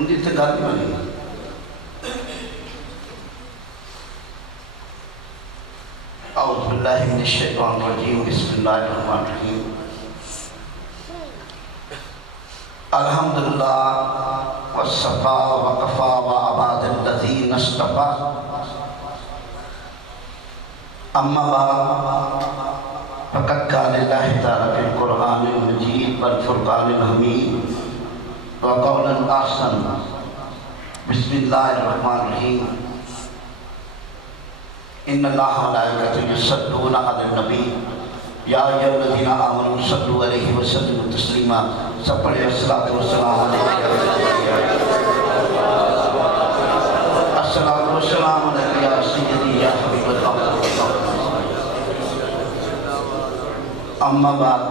ان سے گل نہیں بنی. اعوذ باللہ من الشیطان الرجیم بسم اللہ الرحمن الرحیم. الحمدللہ والصفا وقفا وعباد الذین اصطفا. اما بعد فقد قال اللہ تعالی فی القرآن المجید والفرقان الحمید وقولا احسن. بسم اللہ الرحمن الرحیم. ان اللہ ملائکتہ یصلون علی النبی یا ایھا الذین آمنوا صلوا علیہ وسلموا تسلیما. سب پڑھے الصلاۃ والسلام علیک الصلاۃ والسلام علیک یا سیدی یا حبیب اللہ. اما بعد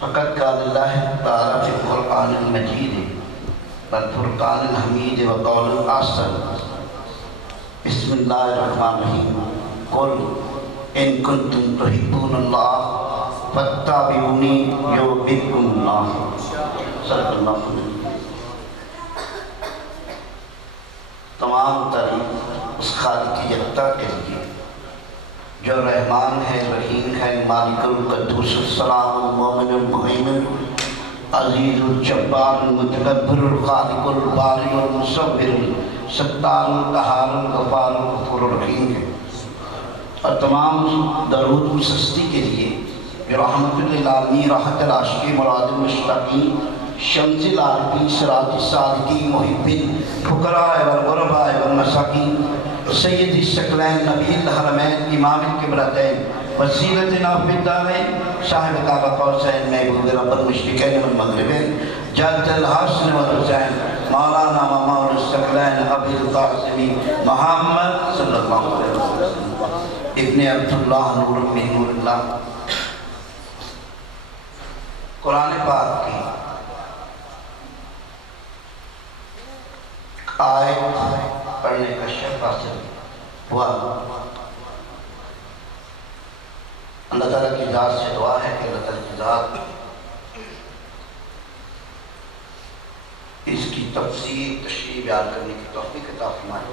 فقد قال اللہ تعالی فی القرآن المجید والفرقان الحمید وقول احسن. بسم اللہ الرحمن الرحیم. قل ان کنتم تحبون اللہ فاتبعونی یحببکم اللہ. صدق اللہ علیہ وسلم. تمام تعریف اس خالق یکتا کے لیے جو رحمان ہے، رحیم ہے، مالک القدوس السلام المومن المہیمن عزیز الجبار المتکبر الخالق الباری المصور ستار القہار الغفار الغفور الرحیم ہے. اور تمام درود و سستی کے لیے جو رحمت للعالمین، راحت العاشقین، مراد المشتاقین، شمس العارفین، سراج الصادقین، محبین، فقراء والغرباء والمساکین، سید الثقلین، نبی الحرمین، امام القبلتین، وسیلتنا فی الدارین، صاحب کعبہ قوسین، محبوب رب المشرقین والمغربین، جد الحسن والحسین، مولانا مولا الثقلین ابی القاسم محمد صلی اللہ علیہ وسلم ابن عبداللہ نور من نور اللہ. قرآن پاک کی آیت پڑھنے کا شرف حاصل ہوا. اللہ تعالیٰ کی ذات سے دعا ہے کہ اللہ تعالیٰ کی ذات اس کی تفسیر تشریح بیان کرنے کی توفیق عطا فرمائے.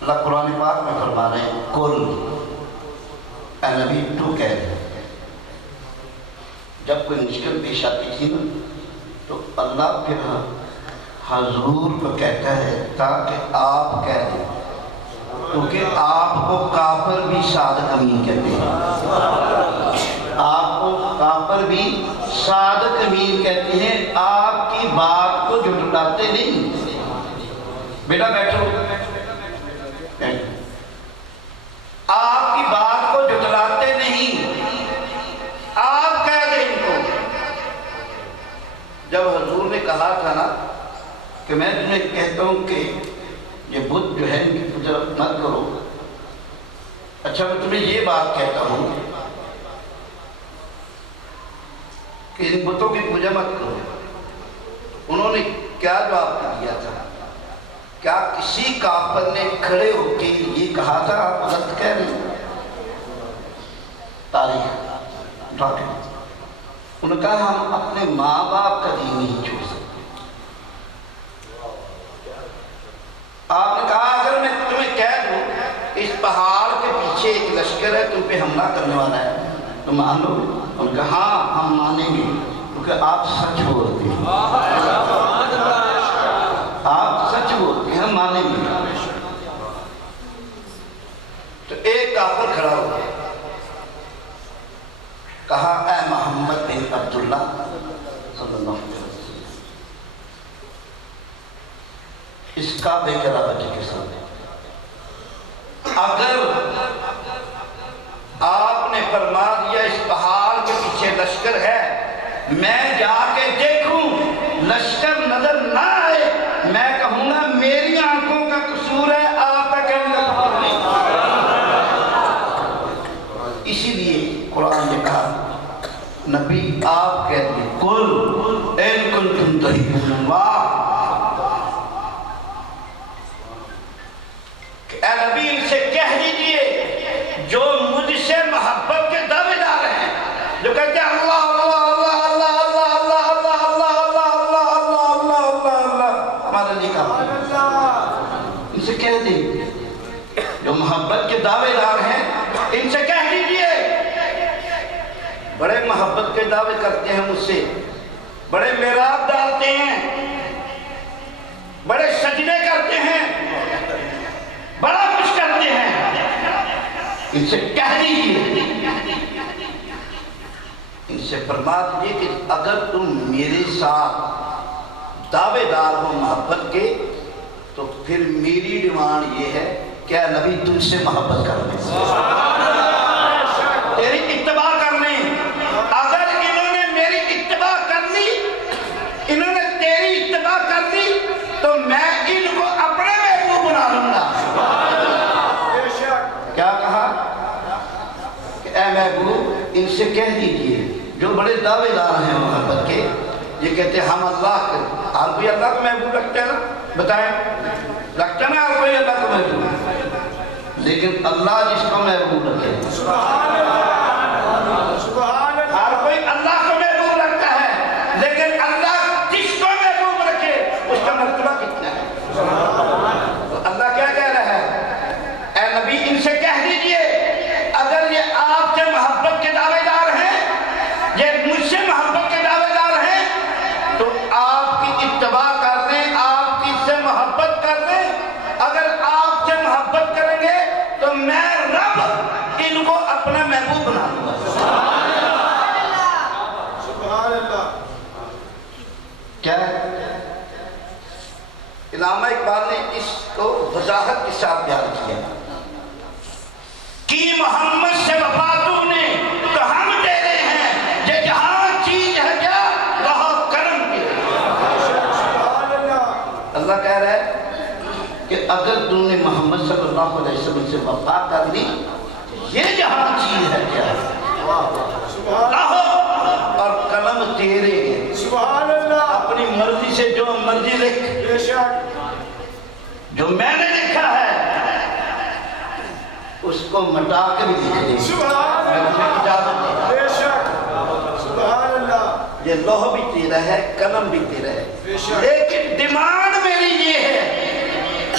اللہ قرآن پاک میں فرما رہے ہیں کل اے نبی تو کہہ دے. جب کوئی مشکل پیش آتی تھی نا تو اللہ پھر حضور کو کہتا ہے تاکہ آپ کہہ دیں، کیونکہ آپ کو کافر بھی صادق امین کہتے ہیں. آپ کو کافر بھی صادق امین کہتے ہیں. آپ کی بات کو جھٹلاتے نہیں. بیٹا بیٹھو، آپ کی بات کو جھٹلاتے نہیں. آپ کہہ دیں ان کو. جب حضور نے کہا تھا نا کہ میں تمہیں کہتا ہوں کہ یہ بت جو ہے ان کی پوجا مت کرو، اچھا میں تمہیں یہ بات کہتا ہوں کہ ان بتوں کی پوجا مت کرو. انہوں نے کیا جواب دیا تھا؟ کیا کسی کافر نے کھڑے ہو کے یہ کہا تھا آپ غلط کہہ رہے ہیں؟ تاریخ اٹھا کے انہوں نے کہا ہم اپنے ماں باپ کا دین نہیں چھوڑ سکتے. آپ نے کہا اگر میں تمہیں کہہ دوں اس پہاڑ کے پیچھے ایک لشکر ہے تم پہ حملہ کرنے والا ہے تو مان لو؟ انہوں نے کہا ہاں ہم مانیں گے کیونکہ آپ سچ بولتے ہیں. آپ سچ بولتے ہیں، ہم مانیں گے. تو ایک کافر کھڑا ہو گیا، کہا اے محمد بن عبداللہ صلی اللہ علیہ وسلم، اس کعبے کے رابطے کے سامنے اگر آپ نے فرما دیا اس پہاڑ کے پیچھے لشکر ہے، میں جا کے دیکھوں لشکر نظر نہ آئے، میں کہوں گا میری آنکھوں کا قصور ہے، آپ کا کہنے کا قصور نہیں. اسی لیے قرآن نے کہا نبی آپ کہتے ہیں قل ان کنتم تحبون اللہ، اے نبی ان سے کہہ دیجئے جو مجھ سے محبت کے دعوے دار ہیں، جو کہتے ہیں اللہ اللہ اللہ محبت کے دعوے کرتے ہیں مجھ سے، بڑے میراب ڈالتے ہیں، بڑے سجدے کرتے ہیں، بڑا کچھ کرتے ہیں، ان سے کہہ دیجئے، ان سے فرما دیجئے کہ اگر تم میرے ساتھ دعوے دار ہو محبت کے تو پھر میری ڈیمانڈ یہ ہے کہ اے نبی تم سے محبت کرنے، تیری اتباع کرنے۔ اگر انہوں نے میری اتباع کر لی، انہوں نے تیری اتباع کر لی، تو میں ان کو اپنے محبوب بنا لوں گا۔ کیا کہا کہ اے محبوب ان سے کہہ دیجئے جو بڑے دعوے دار ہیں محبت کے، یہ کہتے ہیں ہم اللہ کے، ہر کوئی اللہ کو محبوب رکھتے ہیں نا، بتائیں رکھتے ہیں نا ہر کوئی اللہ کو محبوب، لیکن اللہ جس کو محبوب رکھے، ہر کوئی اللہ کو محبوب رکھتا ہے، لیکن اللہ جس کو محبوب رکھے اس کا مرتبہ کتنا ہے؟ اللہ کیا کہہ رہا ہے؟ اے نبی ان سے کہہ دیجئے اگر یہ آپ سے محبت کے دعوے دار ہیں، یہ مجھ سے محبت کے دعوے دار ہیں، تو آپ کی اتباع کر دیں، آپ کی سے محبت کر دیں۔ اگر آپ سے محبت کریں گے تو میں رب ان کو اپنا محبوب بنا دوں گا۔ سبحان اللہ۔ کیا ہے؟ علامہ اقبال نے اس کو وضاحت کے ساتھ بیان کیا کہ محمد سے وفا تو نے تو ہم تیرے ہیں، یہ جہاں چیز ہے کیا رہا کرم کے۔ اللہ کہہ رہا ہے کہ اگر تم نے محمد صلی اللہ علیہ وسلم سے وفا کر لی، یہ جہاں چیز ہے کیا رہو اور قلم تیرے ہیں، سبحان اللہ، اپنی مرضی سے جو مرضی لکھ، جو میں نے لکھا ہے اس کو مٹا کے بھی لکھ دیں، میں تمہیں اجازت دے رہا، یہ لوح بھی تیرا ہے، قلم بھی تیرا ہے، لیکن ڈیمانڈ میری یہ ہے،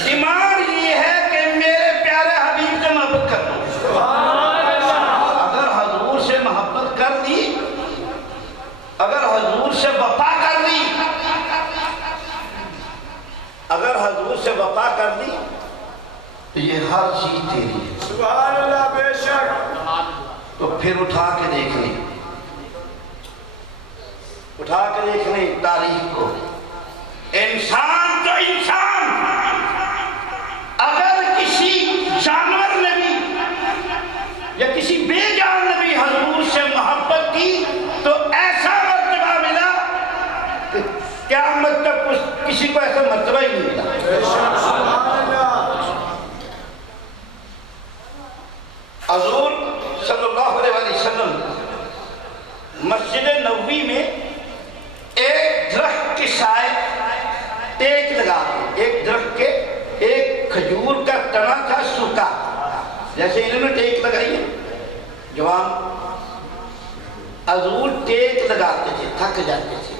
ڈیمانڈ یہ ہے کہ میرے پیارے حبیب سے محبت کر دو۔ اگر حضور سے محبت کر دی، اگر حضور سے وفا کر دی، اگر حضور سے وفا کر دی تو یہ ہر چیز تیری ہے، سبحان اللہ، بے شک۔ تو پھر اٹھا کے دیکھ لیں، اٹھا کے دیکھ لیں تاریخ کو، انسان تو انسان اگر کسی جانور نبی یا کسی بے جان نبی حضور سے محبت کی تو ایسا مرتبہ ملا کہ قیامت تک کسی کو ایسا مرتبہ ہی نہیں ملا۔ حضور صلی اللہ علیہ وسلم مسجد نبوی میں ایک درخت کے سائے ٹیک لگا، ایک درخت کے ایک کھجور کا تنا تھا سوکھا، جیسے انہوں نے ٹیک لگائی ہے جوان، حضور ٹیک لگاتے تھے، تھک جاتے تھے،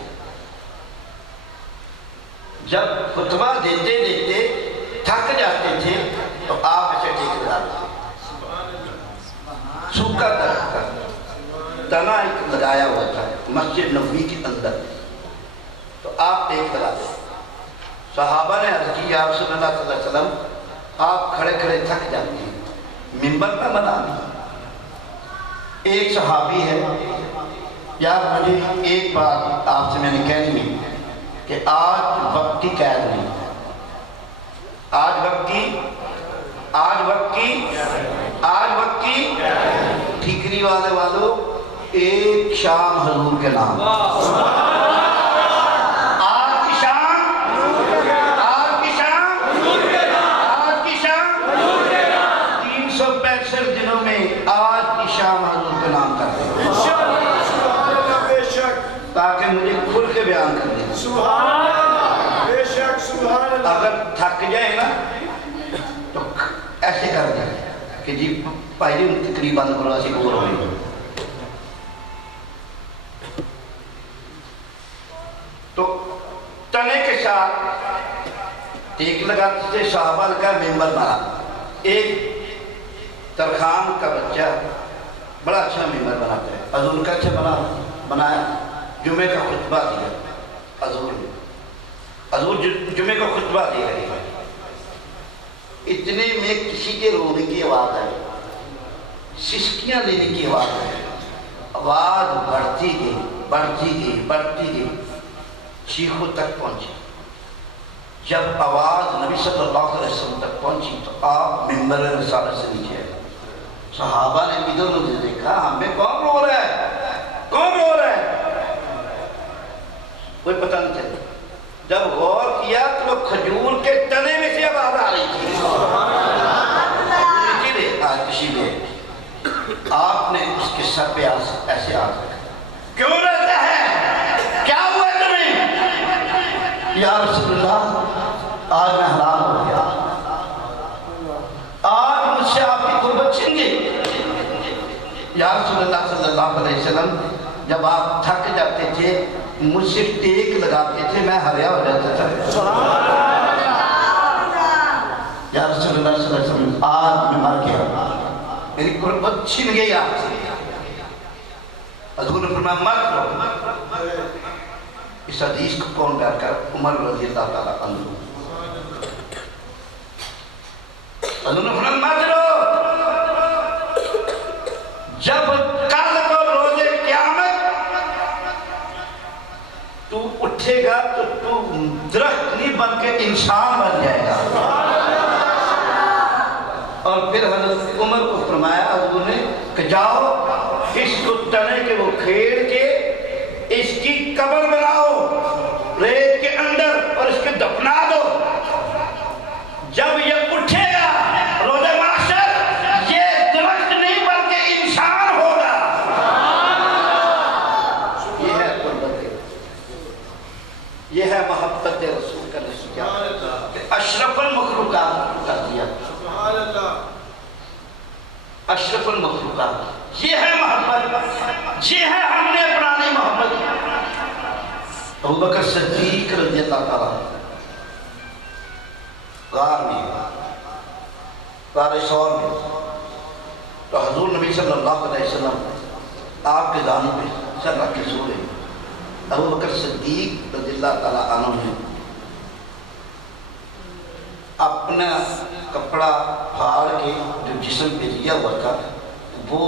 جب خطبہ دیتے دیتے تھک جاتے تھے تو آپ اسے ٹیک لگاتے تھے، سوکھا درخت کا تنا ایک لگایا ہوا تھا مسجد نبوی کے اندر، تو آپ ٹیک لگاتے تھے۔ صحابہ نے عرض کی یا رسول اللہ صلی اللہ علیہ وسلم آپ کھڑے کھڑے تھک جاتے ہیں، منبر پہ بنا دی۔ ایک صحابی ہے، یار مجھے ایک بات آپ سے میں نے کہنی ہے کہ آج وقت کی قید نہیں، آج وقت کی ٹھیکری والے والوں ایک شام حضور کے نام، تاکہ مجھے کھل کے بیان کر دیں۔ اگر تھک جائے نا تو ایسے کر دیں کہ جی بھائی جی تقریب بند کرو، ایسی بور ہو گئی۔ تو تنے کے ساتھ ایک لگاتے تھے، صحابہ کا ممبر بنا، ایک ترخان کا بچہ بڑا اچھا ممبر بناتا ہے، حضور کا اچھا بنایا، جمعے کا خطبہ دیا حضور جمعے کا خطبہ دے رہے ہیں، اتنے میں کسی کے رونے کی آواز آئی، سسکیاں دینے کی آواز آئی، آواز بڑھتی گئی، چیخوں تک پہنچی۔ جب آواز نبی صلی اللہ علیہ وسلم تک پہنچی تو آپ ممبر رسالت سے نیچے آئے۔ صحابہ نے ادھر ادھر دیکھا، ہمیں کون رو رہا ہے؟ کوئی پتہ نہیں چلا۔ جب غور کیا تو وہ کھجور کے تنے میں سے آواز آ رہی تھی۔ کسی نے آپ نے اس کے سر پہ ایسے ہاتھ رکھا، کیوں رہتا ہے؟ کیا ہوا تمہیں؟ یا رسول اللہ، آج میں حلال ہو گیا، آج مجھ سے آپ کی قربت چھن گئی۔ یا رسول اللہ صلی اللہ علیہ وسلم، جب آپ تھک جاتے تھے مجھ سے ٹیک لگاتے تھے، میں ہریا ہو جاتا تھا۔ یا رسول اللہ صلی اللہ علیہ وسلم، آج میں مر گیا، میری قربت چھن گئی آپ سے۔ حضور نے فرمایا مت رو۔ اس حدیث کو کون بیان کر؟ عمر رضی اللہ تعالیٰ عنہ۔ حضور نے فرمایا مت رو، جب کل کو روز قیامت تو اٹھے گا تو تو درخت نہیں بن کے انسان بن جائے گا۔ اور پھر حضرت عمر کو فرمایا حضور نے کہ جاؤ اس کو تنے کے وہ کھیڑ کے اس کی قبر بناؤ ریت کے اندر اور اس کے دفنا دو، جب یہ اٹھے گا روز محشر یہ درخت نہیں بلکہ انسان ہوگا۔ یہ ہے قربت، یہ ہے محبت رسول کا نتیجہ کہ اشرف المخلوقات کر دیا۔ اشرف المخلوقات، یہ ہے محبت، یہ ہے ہم نے اپنانی محبت۔ ابوبکر صدیق رضی اللہ تعالیٰ غار میں، غار ثور میں، تو حضور نبی صلی اللہ علیہ وسلم آپ کے دانوں پہ سر رکھ کے سو رہے۔ ابوبکر صدیق رضی اللہ تعالیٰ عنہ نے اپنا کپڑا پھاڑ کے جو جسم پہ لیا ہوا تھا وہ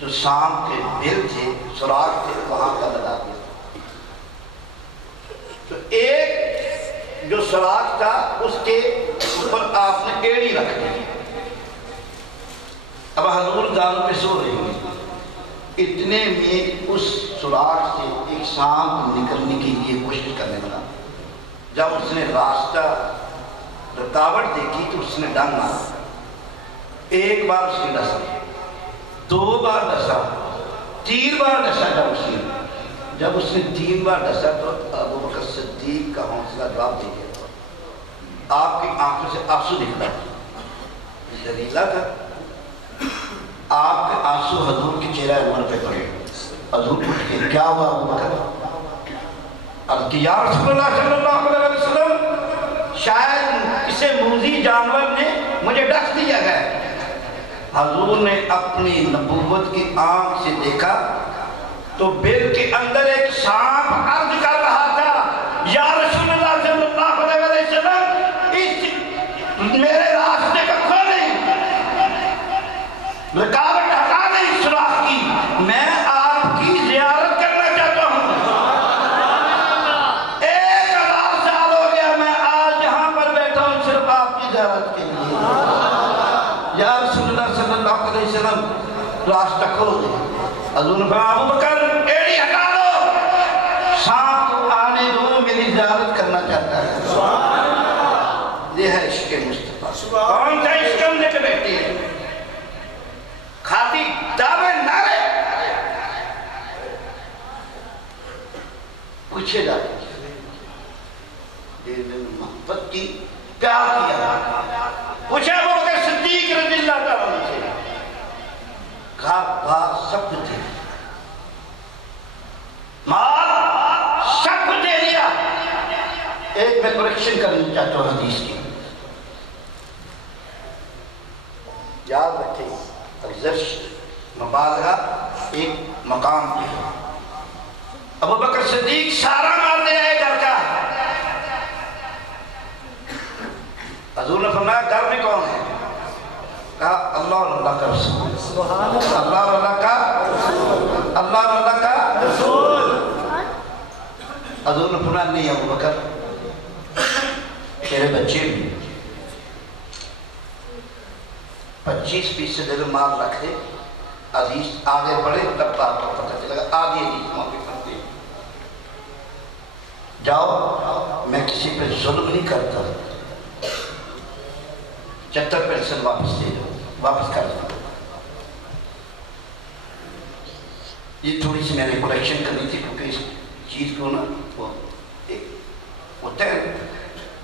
جو سام کے بل تھے، سراغ تھے، وہاں کا لگا دیا۔ تو ایک جو سراغ تھا اس کے اوپر آپ نے ایڑی رکھ دی۔ اب حضور دانوں پہ سو رہے ہیں، اتنے میں اس سراغ سے ایک سانپ نکلنے کے لیے کوشش کرنے لگا۔ جب اس نے راستہ رکاوٹ دیکھی تو اس نے ڈنگ مارا، ایک بار اس نے ڈسا، دو بار ڈسا، تین بار ڈسا۔ جب اس نے تین بار ڈسا تو ابوبکر صدیق کا حوصلہ جواب دے گیا، آپ کی آنکھوں سے آنسو نکلا، زہریلا تھا۔ آپ کے آنسو حضور کی چہرہ عمر پہ پڑے۔ حضور اٹھ کے کیا ہوا ابوبکر؟ عرض کہ یا رسول اللہ صلی اللہ علیہ وسلم، شاید کسی موذی جانور نے مجھے ڈس دیا ہے۔ حضور نے اپنی نبوت کی آنکھ سے دیکھا تو بل کے اندر ایک سانپ عرض کر رہا تھا، یا رسول اللہ صلی اللہ علیہ وسلم، اس میرے راستے کا کھولیں، رکاوٹ ہٹا دیں اس سوراخ کی، میں آپ کی زیارت کرنا چاہتا ہوں۔ 1000 سال ہو گیا میں آج یہاں پر بیٹھا ہوں صرف آپ کی زیارت کے لیے۔ یا رسول اللہ صلی اللہ علیہ وسلم، راستہ کھول دیں۔ حضور نے فرمایا ابوبکر ایڑی ہٹا دو، سانپ کو آنے دو، میری زیارت کرنا چاہتا ہے۔ یہ ہے عشق مصطفیٰ۔ کون سا عشق ہم لے کے بیٹھے ہیں؟ کھاتی دعوے نعرے پوچھے جاتے محبت کی پیار کیا، پوچھے ابوبکر صدیق رضی اللہ تعالیٰ عنہ سے، کہا بات سب تھے، مال سب دے دیا۔ ایک میں کریکشن کرنا چاہتا ہوں حدیث کی، یاد رکھیں، ایگزرش مبالغہ ایک مقام پہ ابو بکر صدیق سارا مال لے آئے گھر کا. حضور نے فرمایا گھر میں کون ہے؟ کہا اللہ اور اللہ کا رسول. اللہ اور اللہ کا اللہ اور اللہ کا رسول. حضور نے فرمایا نہیں ابو بکر تیرے بچے بھی 25% مال رکھ دے. حدیث آگے بڑھے تب آپ کو پتہ چلے گا. آدھی حدیث موقع کرتے جاؤ میں کسی پہ ظلم نہیں کرتا. 75% واپس دے دو واپس کر دو. یہ تھوڑی سی میں نے کلیکشن کرنی تھی کیونکہ اس چیز کو نا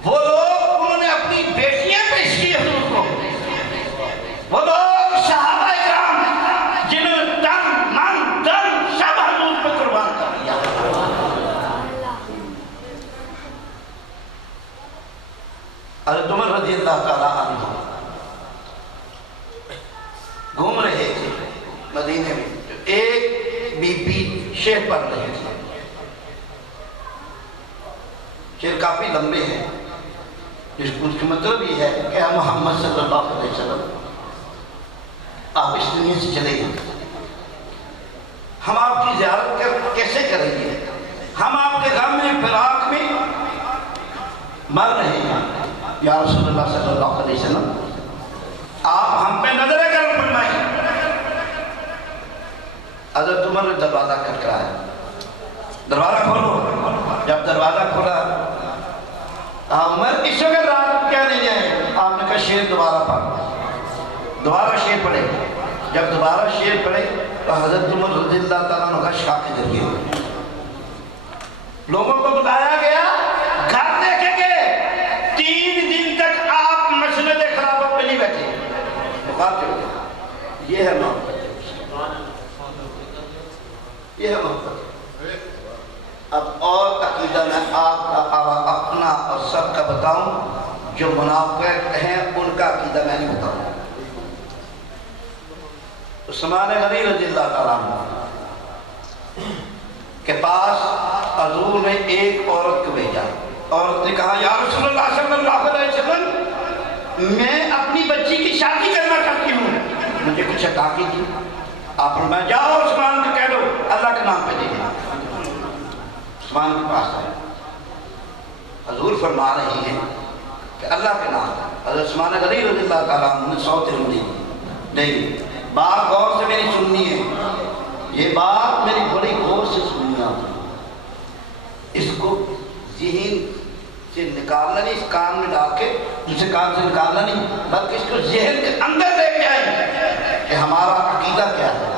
وہ لوگ انہوں نے اپنی بیٹیاں پیش کی حضور کو. وہ لوگ صحابہ اکرام جنہوں نے تن من دن سب حضور پہ قربان کر دیا. حضرت عمر رضی اللہ تعالیٰ عنہ گھوم رہے تھے مدینے میں. ایک بی بی شعر پڑھ رہے تھے. شعر کافی لمبے ہیں جس کا مطلب یہ ہے کہ محمد صلی اللہ علیہ وسلم آپ اس دنیا سے چلے گئے. ہم آپ کی زیارت کیسے کریں گے؟ ہم آپ کے غم میں فراق میں مر رہے ہیں. یا رسول اللہ صلی اللہ علیہ وسلم آپ ہم پہ نظر کرم فرمائیں. حضرت عمر نے دروازہ کھٹکرایا. دروازہ کھولو. جب دروازہ کھولا عمر اس وقت رات کیا نہیں جائے. آپ نے کہا شعر دوبارہ پڑھ. دوبارہ شعر پڑھے. جب دوبارہ شعر پڑھے تو حضرت عمر رضی اللہ تعالیٰ عنہ کا شاق کے ذریعے لوگوں کو بتایا گیا گھر دیکھیں گے 3 دن تک آپ مسجد خلافت پہ نہیں بیٹھے. بخار چڑھ گیا. یہ ہے محبت. یہ ہے محبت. اب اور عقیدہ میں آپ کا اپنا اور سب کا بتاؤں. جو منافق ہیں ان کا عقیدہ میں نہیں بتاؤں. عثمان غنی رضی اللہ تعالیٰ عنہ کے پاس حضور نے ایک عورت کو بھیجا. عورت نے کہا یا رسول اللہ صلی اللہ علیہ وسلم میں اپنی بچی کی شادی کرنا چاہتی ہوں, مجھے کچھ عطا کیجیے. آپ فرمایا جاؤ عثمان کو کہہ دو اللہ کے نام پہ دے دیں. عثمان کے پاس آئے. حضور فرما رہی ہیں کہ اللہ کے نام. حضرت عثمان غنی رضی اللہ تعالیٰ عنہ نے 100 درہم دی. نہیں بات غور سے میری سننی ہے. یہ بات میری بڑی غور سے سننی ہے. اس کو ذہن سے نکالنا نہیں, اس کان میں ڈال کے دوسرے کان سے نکالنا نہیں, بلکہ اس کو ذہن کے اندر لے کے آئیں کہ ہمارا عقیدہ کیا ہے,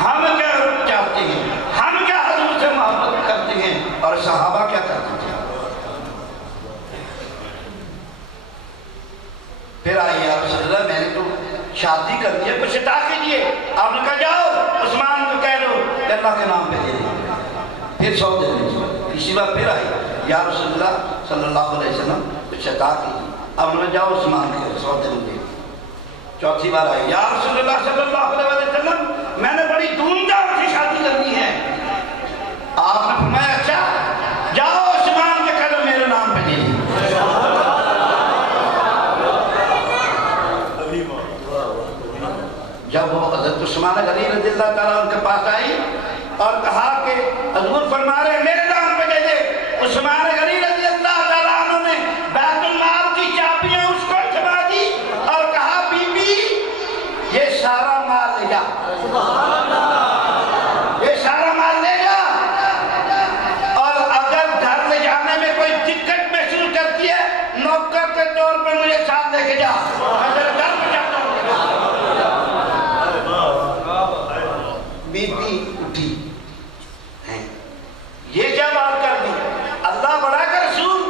ہم کیا چاہتے ہیں, ہم کیا حضور سے محبت کرتے ہیں اور صحابہ کیا کرتے تھے. پھر آئیے یا رسول اللہ میں نے تو شادی کر دی ہے, کچھ عطا کیجیے. آپ نے کہا جاؤ عثمان کو کہہ دو کہ اللہ کے نام پہ دے دیں. پھر 100 دے دیجیے. اسی بار پھر آئی یا رسول اللہ صلی اللہ علیہ وسلم کچھ عطا کیجیے. اب نے جاؤ عثمان کے 100 دے دیں. چوتھی بار آئی یا رسول اللہ صلی اللہ علیہ وسلم میں نے بڑی دھوم دھام سے شادی کرنی ہے. آپ نے فرمایا اچھا جاؤ عثمان کے کہہ دو میرے نام پہ دے دیں. جب وہ حضرت عثمان غنی رضی اللہ تعالیٰ ان کے پاس آئی اور کہا کہ حضور فرما رہے میرے نام پہ دے دے. عثمان غنی رضی اللہ تعالیٰ عنہ نے بیت المال کی چابیاں اس کو تھما دی اور کہا بی بی یہ سارا مال لے جا, یہ سارا مال لے جا, اور اگر گھر لے جانے میں کوئی دقت محسوس کرتی ہے نوکر کے طور پر مجھے ساتھ لے کے جا, میں گھر پہ جاتا ہوں. بی بی اٹھی. یہ کیا بات کر دی, اللہ بڑا کر رسول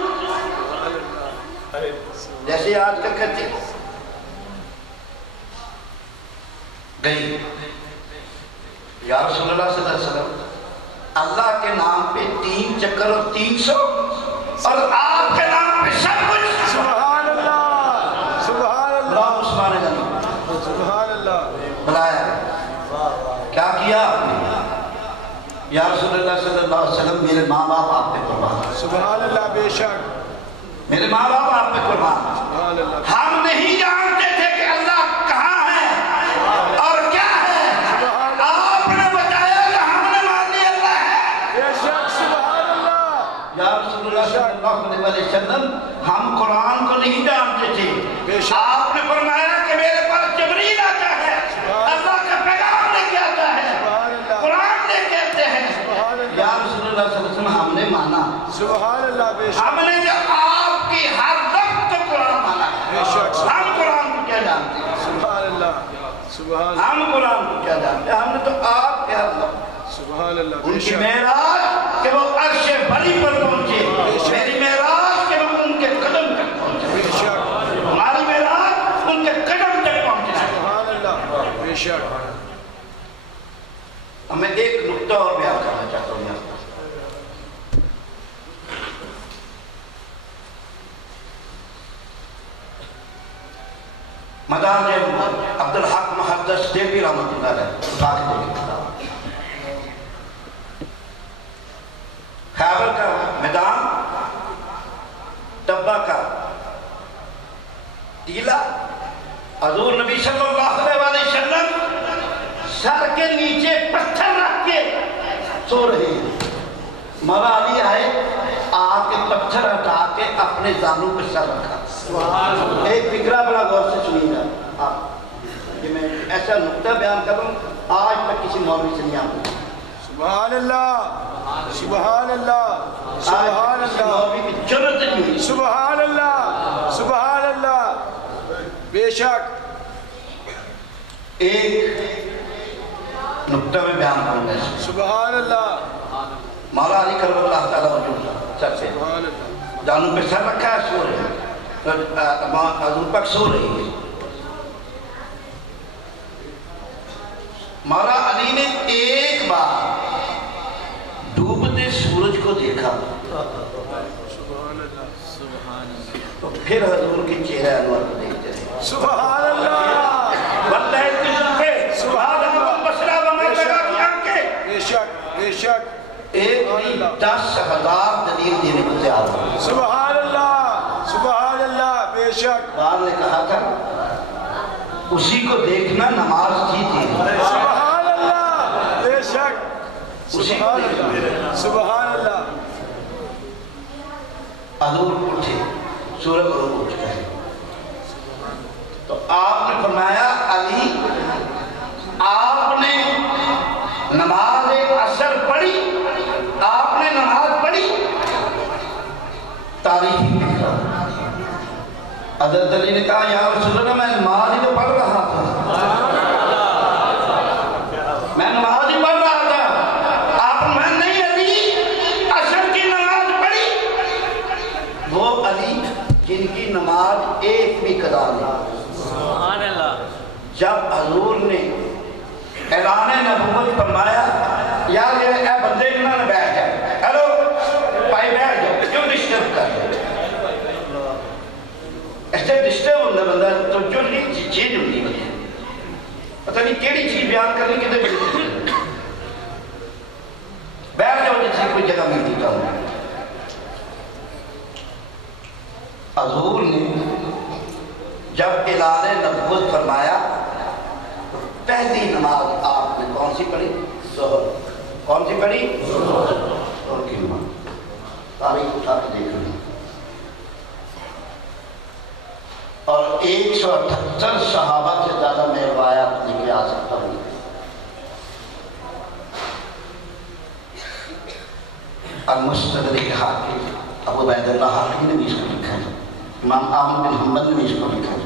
جیسے آج کا کہتے گئی. یا رسول اللہ صلی اللہ علیہ وسلم اللہ کے نام پہ 3 چکر اور 300 اور آپ کے نام پہ سب کچھ. سبحان اللہ سبحان اللہ. عثمان غنی سبحان اللہ بلایا. کیا کیا آپ نے؟ صلی اللہ علیہ وسلم میرے ماں باپ آپ پہ قربان. سبحان اللہ بے شک. میرے ماں باپ آپ پہ قربان. سبحان اللہ. ہم نہیں جانتے تھے کہ اللہ کہاں ہے اور کیا ہے. آپ نے بتایا کہ ہم نے مان لیا اللہ ہے. بے شک. سبحان اللہ. یا رسول اللہ صلی اللہ علیہ وسلم ہم قرآن کو نہیں جانتے تھے. بے شک. آپ نے فرمایا کہ میرے پاس جبریل آتا ہے, اللہ کا پیغام لے کے آتا ہے, قرآن لے کے آتے ہیں. یا رسول اللہ صلی اللہ علیہ وسلم ہم نے مانا. سبحان اللہ بے شک. ہم نے جب آپ کی ہر وقت قرآن مانا. بے شک. ہم قرآن کو کیا جانتے ہیں؟ سبحان اللہ. سبحان اللہ. ہم قرآن کو کیا جانتے ہیں؟ ہم نے تو آپ کے ہر وقت. سبحان اللہ. ان کی معراج کہ وہ عرش بری پر پہنچے, میری معراج کہ وہ ان کے قدم تک پہنچے. بے شک. ہماری معراج ان کے قدم تک پہنچنا ہے. سبحان اللہ بے شک. اب میں ایک نقطہ اور بیان کرنا چاہتا ہوں یہاں. مدار عبدالحق محدث دیوی رحمت اللہ علیہ اٹھا کے دیکھیں کتاب. خیبر کا میدان, ٹبا کا ٹیلا, حضور نبی صلی اللہ علیہ وسلم سر کے نیچے پتھر رکھ کے سو رہے ہیں. مولا علی آئے, آ کے پتھر ہٹا کے اپنے زانوں پہ سر رکھا. ایک فکرہ بڑا غور سے سنیے گا آپ, یہ میں ایسا نقطہ بیان کر رہا ہوں آج تک کسی مولوی سے نہیں آتا. سبحان اللہ. سبحان اللہ. سبحان اللہ. مولوی کی جرت نہیں ہوئی. سبحان اللہ. سبحان اللہ بے شک. ایک نقطہ میں بیان کروں گا. سبحان اللہ. مولا علی کرم اللہ تعالیٰ وجود سر سے سبحان اللہ. جانوں پہ سر رکھا ہے, سو رہے ہیں. حضور پاک سو رہی ہے. مولا علی نے ایک بار ڈوبتے سورج کو دیکھا تو پھر حضور کی چہرہ انور کو دیکھتے رہے. سبحان اللہ. بندہ اتنی پہ سبحان اللہ بسرہ ومن لگا کی آنکھیں. بے شک. بے شک. ایک نہیں 10,000 دلیل دینے کو تیار ہو. سبحان اللہ. سبحان اللہ بے شک. بعد نے کہا تھا اسی کو دیکھنا نماز کی تھی. سبحان اللہ بے شک. سبحان اللہ. سبحان اللہ. حضور اٹھے, سورج غروب اٹھ گئے تو آپ نے فرمایا علی آپ نے نماز عصر پڑھی, آپ نے نماز پڑھی, تاریخی لکھا. حضرت علی نے کہا یا رسول اللہ میں نماز ہی تو پڑھ رہا تھا, میں نماز ہی پڑھ رہا تھا. آپ میں نہیں علی عصر کی نماز پڑھی. وہ علی جن کی نماز ایک بھی قضا نہیں. سبحان اللہ. جب حضور نے اعلان نبوت فرمایا یار یہ اے بندے انہوں نے بیٹھ جائے, ہیلو بھائی بیٹھ جاؤ, کیوں ڈسٹرب کر رہے ایسے ڈسٹرب ہوتا بندہ تو جو نہیں چیز ہوتی ہے پتہ نہیں کیڑی چیز بیان کرنی کتے بڑی. بیٹھ جاؤ جیسے کوئی جگہ ملتی تھا. حضور نے جب اعلان نبوت فرمایا پہلی نماز آپ نے کون سی پڑھی؟ ظہر. کون سی پڑھی؟ ظہر کی نماز. تاریخ اٹھا کے دیکھ رہی اور 178 صحابہ سے زیادہ میں روایات لے کے آ سکتا ہوں. المستدرک حاکم ابو عبید اللہ حاکم نے بھی اس کو لکھا ہے, امام احمد بن حنبل نے بھی اس کو لکھا ہے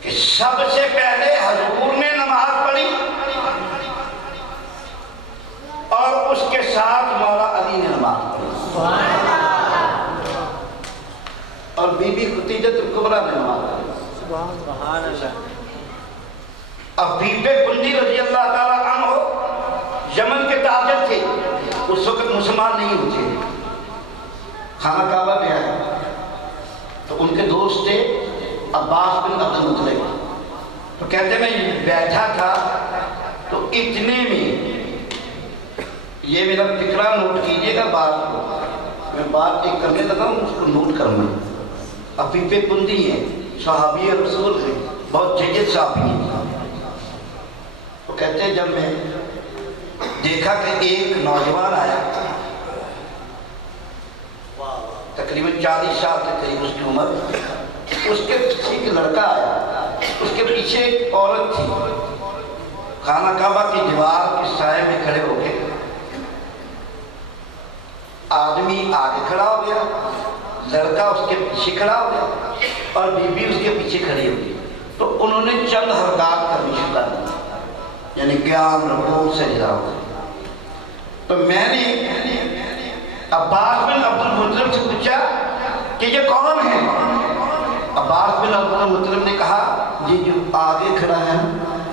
کہ سب سے پہلے حضور نے نماز پڑھی اور اس کے ساتھ مولا علی نے نماز پڑھی اور بی بی خدیجہ الکبریٰ نے نماز پڑھی. سبحان اللہ. اب بیبے کنجی رضی اللہ تعالیٰ عنہ یمن کے تاجر تھے, اس وقت مسلمان نہیں ہوتے, خانہ کعبہ میں آئے تو ان کے دوست تھے عباس بن عبد المطلب. تو کہتے میں بیٹھا تھا تو اتنے میں یہ میرا فکرہ نوٹ کیجئے گا بات کو، میں بات ایک کرنے لگا ہوں اس کو نوٹ کرنا۔ عفیف کندی ہیں، صحابی رسول ہیں، بہت جید صحابی ہیں۔ وہ کہتے ہیں جب میں دیکھا کہ ایک نوجوان آیا، تقریباً 40 سال کے قریب اس کی عمر، اس کے پیچھے ایک لڑکا آیا، اس کے پیچھے ایک عورت تھی، خانہ کعبہ کی دیوار کے سائے میں کھڑے ہو کے آدمی آگے کھڑا ہو گیا، لڑکا اس کے پیچھے کھڑا ہو گیا اور بی بی اس کے پیچھے کھڑی ہو گئی۔ تو انہوں نے چند حرکات کرنی شروع کر دی، یعنی قیام، رکوع، سجدہ ہو گئی۔ تو میں نے عباس بن عبد المطلب سے پوچھا کہ یہ کون ہے؟ عباس بن عبد المطلب نے کہا یہ جو آگے کھڑا ہے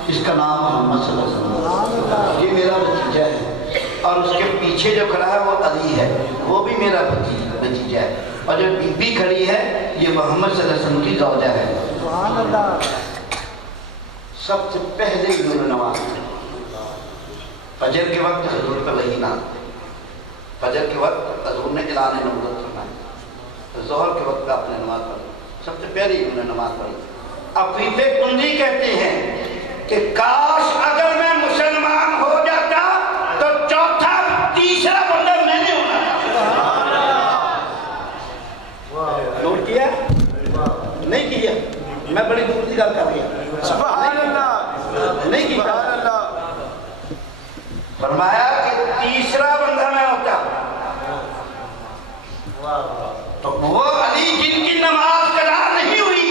اس کا نام محمد صلی اللہ علیہ وسلم، یہ میرا بھتیجا ہے، اور اس کے پیچھے جو کھڑا ہے وہ علی ہے، وہ بھی میرا بھتیجا ہے، اور جو بی بی کھڑی ہے یہ محمد صلی اللہ علیہ وسلم کی زوجہ ہے۔ سب سے پہلے انہوں نے نماز فجر کے وقت حضور پہ وحی نازل، فجر کے وقت حضور نے اعلان نبوت فرمایا، ظہر کے وقت آپ نے نماز پڑھی، سب سے پہلے انہوں نے نماز پڑھی۔ عفیف کندی کہتے ہیں کہ کاش اگر میں مسلمان ہو جاتا تو چوتھا تیسرا بندہ میں نے ہونا۔ نوٹ کیا؟ نہیں کیا؟ میں بڑی دور کی گل کر رہا، سبحان اللہ، نہیں کیا؟ سبحان اللہ۔ فرمایا کہ تیسرا بندہ میں ہوتا تو وہ علی جن کی نماز قضا نہیں ہوئی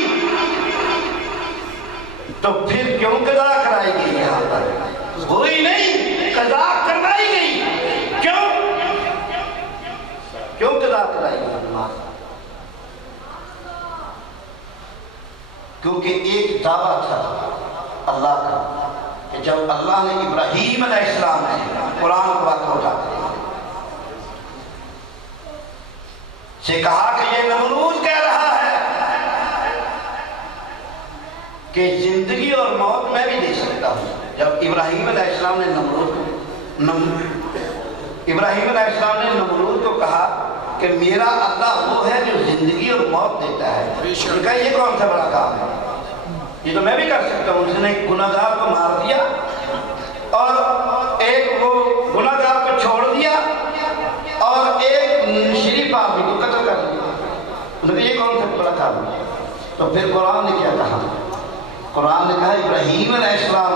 تو پھر کیوں قضا کرائی گئی؟ یہاں پر ہوئی نہیں، قضا کروائی گئی۔ کیوں قضا کرائی گئی نماز؟ کیونکہ ایک دعویٰ تھا اللہ کا کہ جب اللہ نے ابراہیم علیہ السلام نے قرآن کو واقع ہو جاتے سے کہا کہ یہ نمرود کہہ رہا ہے کہ زندگی اور موت میں بھی دے سکتا ہوں۔ جب ابراہیم علیہ السلام نے نمرود کو کہا کہ میرا اللہ وہ ہے جو زندگی اور موت دیتا ہے، تو کہا یہ کون سا بڑا کام ہے، یہ تو میں بھی کر سکتا ہوں۔ اس نے ایک گناہگار کو مار دیا اور ایک وہ گناہگار کو چھوڑ دیا اور ایک شریف آدمی کو قتل کر دیا، اس نے کہا یہ کون سا بڑا کام ہے؟ تو پھر قرآن نے کیا کہا؟ قرآن نے کہا ابراہیم علیہ السلام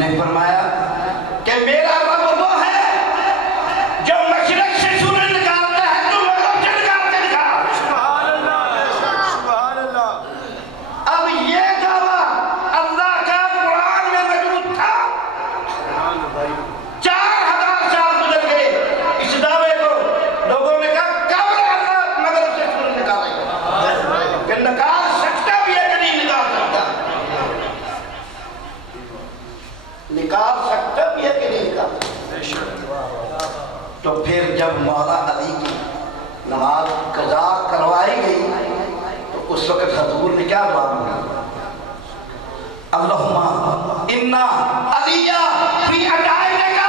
نے فرمایا کہ میرا رب وہ ہے جو مشرق سے سورج نکالتا ہے تو مغرب سے نکال کے دکھا۔ سبحان اللہ، سبحان اللہ۔ اب یہ دعویٰ اللہ کا قرآن میں موجود تھا، 4000 سال گزر گئے، اس دعوے کو لوگوں نے کہا کب اللہ مغرب سے سورج نکالے گا؟ کہ نکال سکتا بھی ہے کہ نہیں نکال سکتا؟ نکال سکتا بھی ہے کہ نہیں نکال سکتا؟ تو پھر جب مولا علی کی نماز قضا کروائی گئی تو اس وقت حضور نے کیا دعا مانگی؟ اللہم انا علیہ فی عدائکہ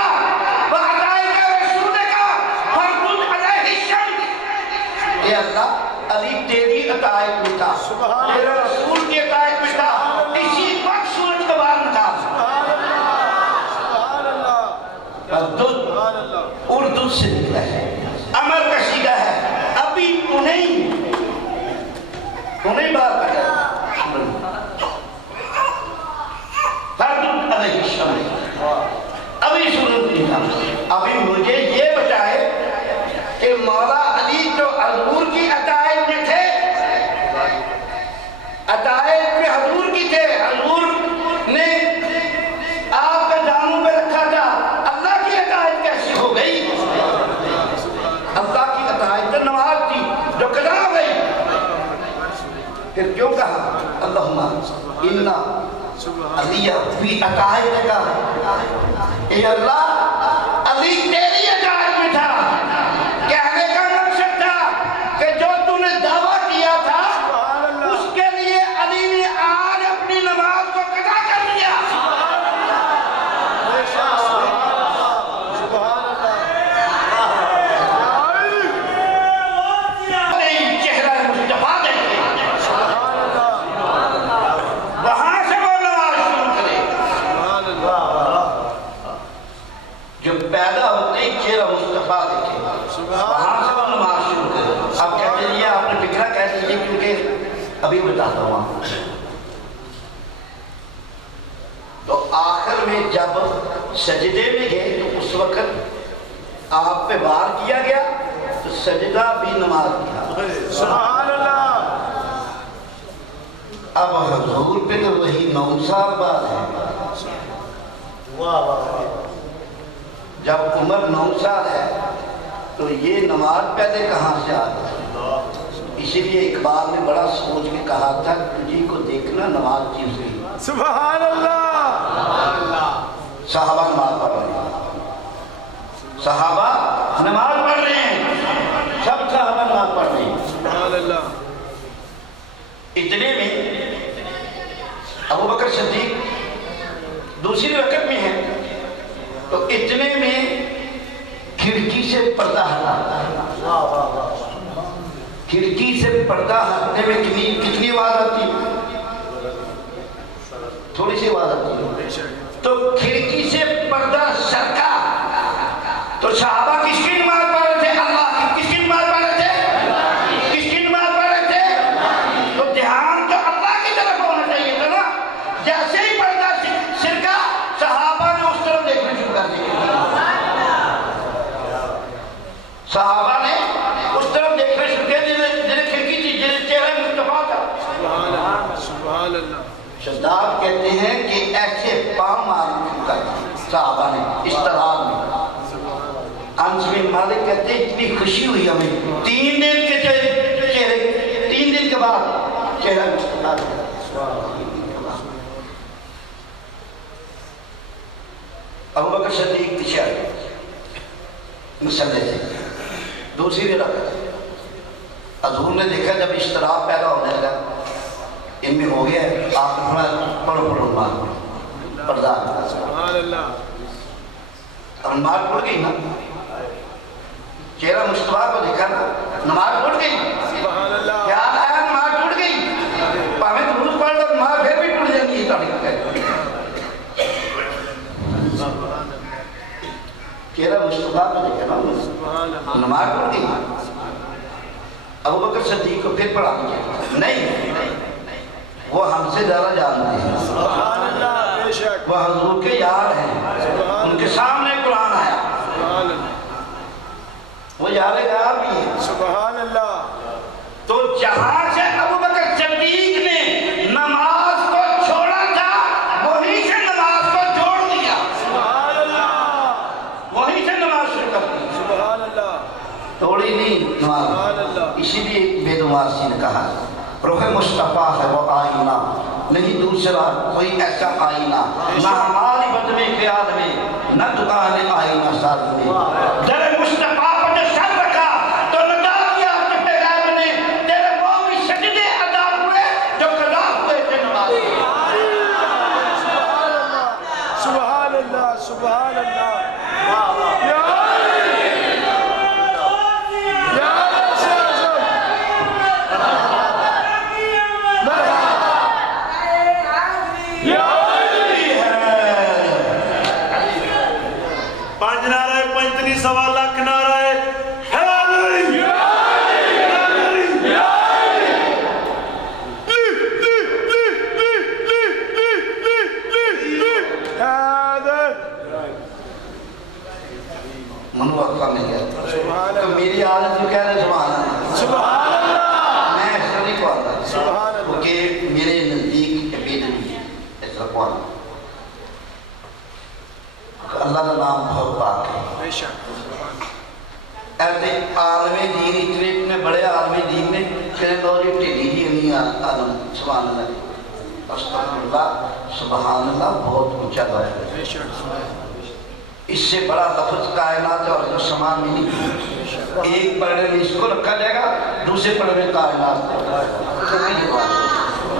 و عدائکہ رسولکہ فردد علیہ الشمس۔ اے اللہ، علی تیری عطائق میں تھا، تیرے رسول کی عطائق میں تھا، اسی وقت سورج کا باہر نکال۔ اردو سے نکلا ہے، امر کشیدہ ہے، ابھی انہیں بات کریں فردد علیہ الشمس، ابھی سورج نکلا۔ ابھی مجھے یہ بتائے کہ مولا علی تو حضور کی عطائق میں تھے، عطائق میں حضور کی تھے، حضور نے آپ کے داموں پہ رکھا تھا، اللہ کی عطائق کیسی ہو گئی؟ اللہ کی عطائق تو نماز تھی جو قضا ہو گئی۔ پھر کیوں کہا اللہم انا علیہ فی عطائکہ؟ اے اللہ، علی تیری عطائق میں تھا۔ کہنے کا مقصد تھا کہ جو تو نے دعویٰ کیا تھا اس کے لیے علی نے آج اپنی نماز کو قضا کر لیا۔ سبحان اللہ۔ بتاتا ہوں آپ کو۔ تو آخر میں جب سجدے میں گئے تو اس وقت آپ پہ وار کیا گیا تو سجدہ بھی نماز کیا۔ سبحان اللہ۔ اب حضور پہ تو وہی 9 سال بعد ہے۔ جب عمر 9 سال ہے تو یہ نماز پہلے کہاں سے آتی؟ اسی لیے اقبال نے بڑا سوچ کے کہا تھا تجھی کو دیکھنا نماز چیز رہی۔ سبحان اللہ۔ صحابہ نماز پڑھ رہے ہیں، صحابہ نماز پڑھ رہے ہیں، سب صحابہ نماز پڑھ رہے ہیں۔ سبحان اللہ۔ اتنے میں ابو بکر صدیق دوسری رکعت میں ہے تو اتنے میں کھڑکی سے پردہ ہٹا، کھڑکی سے پردہ ہٹنے میں کتنی آواز آتی ہے؟ تھوڑی سی آواز آتی ہے۔ تو کھڑکی سے پردہ سرکا تو صحابہ کس کی نماز پڑھ رہے تھے؟ اللہ کی۔ کس کی نماز پڑھ رہے تھے؟ کس کی نماز پڑھ رہے تھے؟ تو دھیان تو اللہ کی طرف ہونا چاہیے تھا نا۔ جیسے ہی پردہ سرکا صحابہ نے اس طرف دیکھنا شروع کر دیا، صحابہ نے اس طرف دیکھنا شروع کیا جنہیں کھڑکی تھی، جنہیں چہرہ مصطفیٰ تھا۔ سبحان اللہ۔ شداد کہتے ہیں کہ ایسے پاؤں مارنے شروع کر دیا صحابہ نے اس طرح میں۔ انس بن مالک کہتے ہیں اتنی خوشی ہوئی ہمیں 3 دن کے چہرے 3 دن کے بعد چہرہ مصطفیٰ تھا۔ ابو بکر صدیق پیچھے آ گئے مسلح سے دوسری رکعت۔ حضور نے دیکھا جب اضطراب پیدا ہونے لگا ان میں ہو گیا ہے، آپ تھوڑا پڑھو نماز پردہ۔ سبحان اللہ۔ اب نماز پڑھ گئی نا، چہرہ مصطفیٰ کو دیکھا نا، نماز پڑھ گئی۔ سبحان اللہ۔ کیا آیا؟ نماز ٹوٹ گئی۔ پاویں درود پڑھ لو نماز پھر بھی ٹوٹ جاتی ہے۔ چہرہ مصطفیٰ کو دیکھا نا، نماز ٹوٹ گئی۔ ابو بکر صدیق کو پھر پڑھا دیا، نہیں وہ ہم سے زیادہ جانتے ہیں، سبحان اللہ۔ بے شک وہ حضور کے یار ہیں، ان کے سامنے قرآن آیا، سبحان اللہ۔ وہ یار یار بھی ہیں۔ سبحان اللہ۔ تو جہاں سے ابو بکر صدیق نے نماز کو چھوڑا تھا وہیں سے نماز کو جوڑ دیا، سبحان اللہ۔ وہیں سے نماز شروع کر دی، سبحان اللہ۔ توڑی نہیں نماز۔ سبحان اللہ۔ اسی لیے بے نمازی نے کہا روح مصطفیٰ ہے وہ آئینہ، نہیں دوسرا کوئی ایسا آئینہ، نہ ہماری بدوے خیال میں نہ دکان آئینہ ساز میں۔ در مصطفیٰ پر جو سر رکھا تو ندا دیا اپنے غیب نے، تیرے مومن سجدے ادا ہوئے جو قضا ہوئے تھے نماز۔ سبحان اللہ۔ سبحان اللہ۔ سوا لاکھ نعرہ ہے منو وقفہ میں گیا تو میری عادت جو کہہ رہے سبحان اللہ، سبحان اللہ۔ میں اس طرح نہیں پڑھتا سبحان اللہ۔ کیونکہ میرے نزدیک عقیدہ بھی ہے اس طرح پڑھنا۔ اللہ کا نام بہت پاک ہے۔ بے شک۔ ایسے عالم دین اتنے بڑے عالم دین نے کہ دور ٹھیلی ہی نہیں آدم سبحان اللہ، استغفراللہ، سبحان اللہ بہت اونچا لفظ ہے۔ بے شک۔ اس سے بڑا لفظ کائنات اور جو سامان میں نہیں، ایک پڑھنے میں اس کو رکھا جائے گا، دوسرے پڑھنے میں کائنات کو رکھا جائے گا۔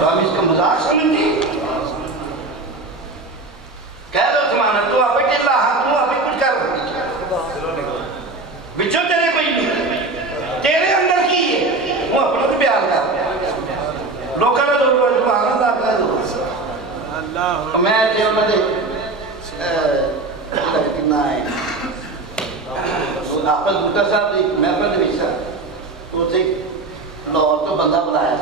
تو ہم اس کا مذاق سمجھتے ہیں۔ کہہ دو سبحان اللہ، تو ابھی چلا ہاں تو ابھی کچھ کر بچوں تیرے کوئی نہیں، تیرے اندر کی ہے وہ اپنا بھی بیان کر لوکل ہے جو سبحان اللہ کہہ دو۔ اللہ میں جو انہوں نے کتنا ہے آپس بھوٹا صاحب میں پر نویسا تو اسے لاہور تو بندہ بلایا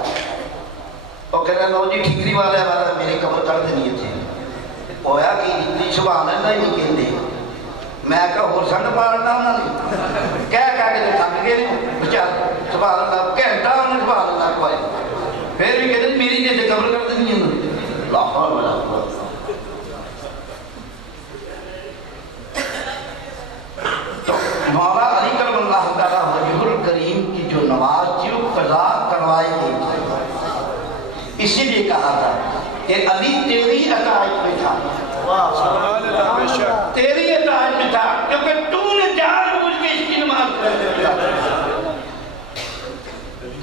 اور کہہ رہا لو جی ٹھیکری والے ہمارا میری قبر کر دینی تھی ہویا کہ اتنی سبحان اللہ ہی نہیں کہندے میں کہا ہو سنگ پارنا انہوں نے کہہ کے تھک گئے بچار سبحان اللہ گھنٹہ انہوں نے سبحان اللہ کو آئے پھر بھی کہتے میری جیسے قبر کر دینی ہے اللہ حول ولا قوت تو مولا علی کرم اللہ تعالیٰ وجہ الکریم کی جو نماز تھی وہ قضا کروائی گئی تھی اسی لیے کہا تھا کہ علی تیری عقائد میں تھا تیری عقائد میں تھا کیونکہ تو نے جان بوجھ کے اس کی نماز کر دیا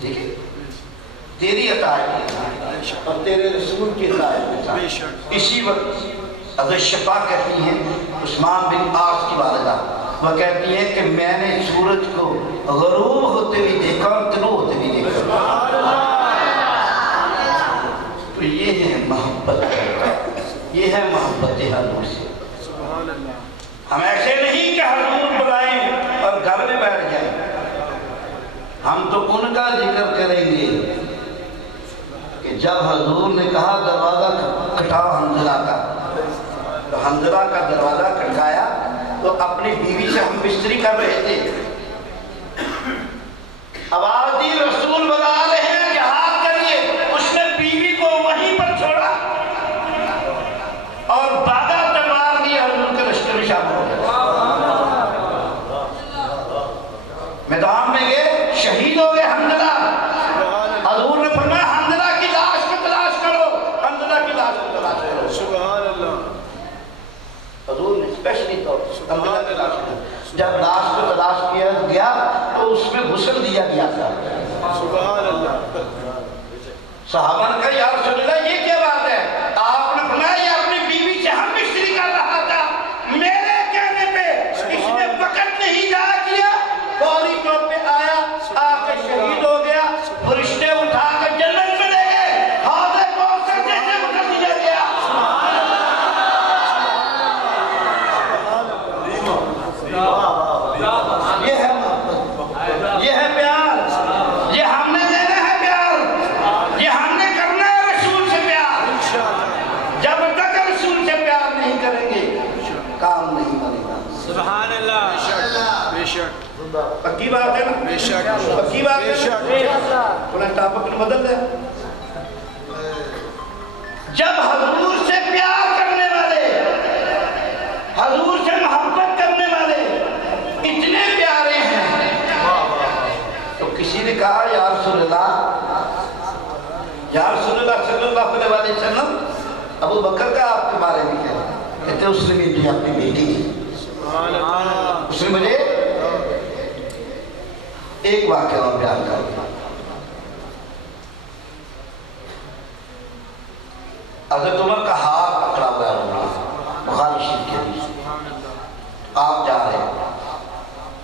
ٹھیک ہے تیری عقائد میں تھا اور تیرے رسول کی عقائد میں تھا اسی وقت حضرت شفا کہتی ہیں عثمان بن عاص کی والدہ وہ کہتی ہے کہ میں نے سورج کو غروب ہوتے بھی دیکھا اور طلوع ہوتے بھی دیکھا تو یہ ہے محبت یہ ہے محبت حضور سے ہم ایسے نہیں کہ حضور بلائیں اور گھر میں بیٹھ جائیں ہم تو ان کا ذکر کریں گے کہ جب حضور نے کہا دروازہ کھٹاؤ حنظلہ کا تو حنظلہ کا دروازہ کھٹکایا تو اپنی بیوی سے ہم بستری کر رہے تھے آواز دی رسول بلا رہے ہیں جہاد کریے اس نے بیوی کو وہیں پر چھوڑا اور باغا تلوار دی حضور کے رشتے میں شامل ہو گئے میدان میں گئے شہید ہو گئے حنظلہ حضور نے فرمایا حنظلہ کی لاش کو تلاش کرو حنظلہ کی لاش کو تلاش کرو سبحان اللہ حضور نے اسپیشلی طور حنظلہ کی لاش کو جب لاش کو تلاش کیا گیا تو اس میں غسل دیا گیا تھا سبحان اللہ صحابہ نے کہا یا رسول اللہ یہ کیا بات ہے آپ نے فرمایا یہ اپنی بیوی سے ہم بستری کر رہا تھا میرے کہنے پہ اس نے وقت نہیں ضائع کیا فوری طور پہ آیا آ کے شہید ہو گیا فرشتے اٹھا کر جنت میں لے گئے حوض کوثر جیسے کر دیا گیا یہ ہے محبت یہ ہے پیار یہ ہم نے دینا ہے پیار یہ ہم نے کرنا ہے رسول سے پیار جب تک رسول سے پیار نہیں کریں گے کام نہیں بنے گا سبحان اللہ بے شک پکی بات ہے نا بے شک پکی بات بے شک ہے انہیں ٹاپک نے بدل دیا جب حضور سے پیار کرنے والے حضور سے محبت کرنے والے اتنے پیارے ہیں تو کسی نے کہا یا رسول اللہ صلی اللہ علیہ وسلم ابو بکر کا آپ کے بارے میں کہتے ہیں اس نے بھی اپنی بیٹی اس نے مجھے ایک واقعہ اور بیان کر دیا حضرت عمر کا ہاتھ پکڑا ہوا ہے بخاری شریف کے حدیث آپ جا رہے ہیں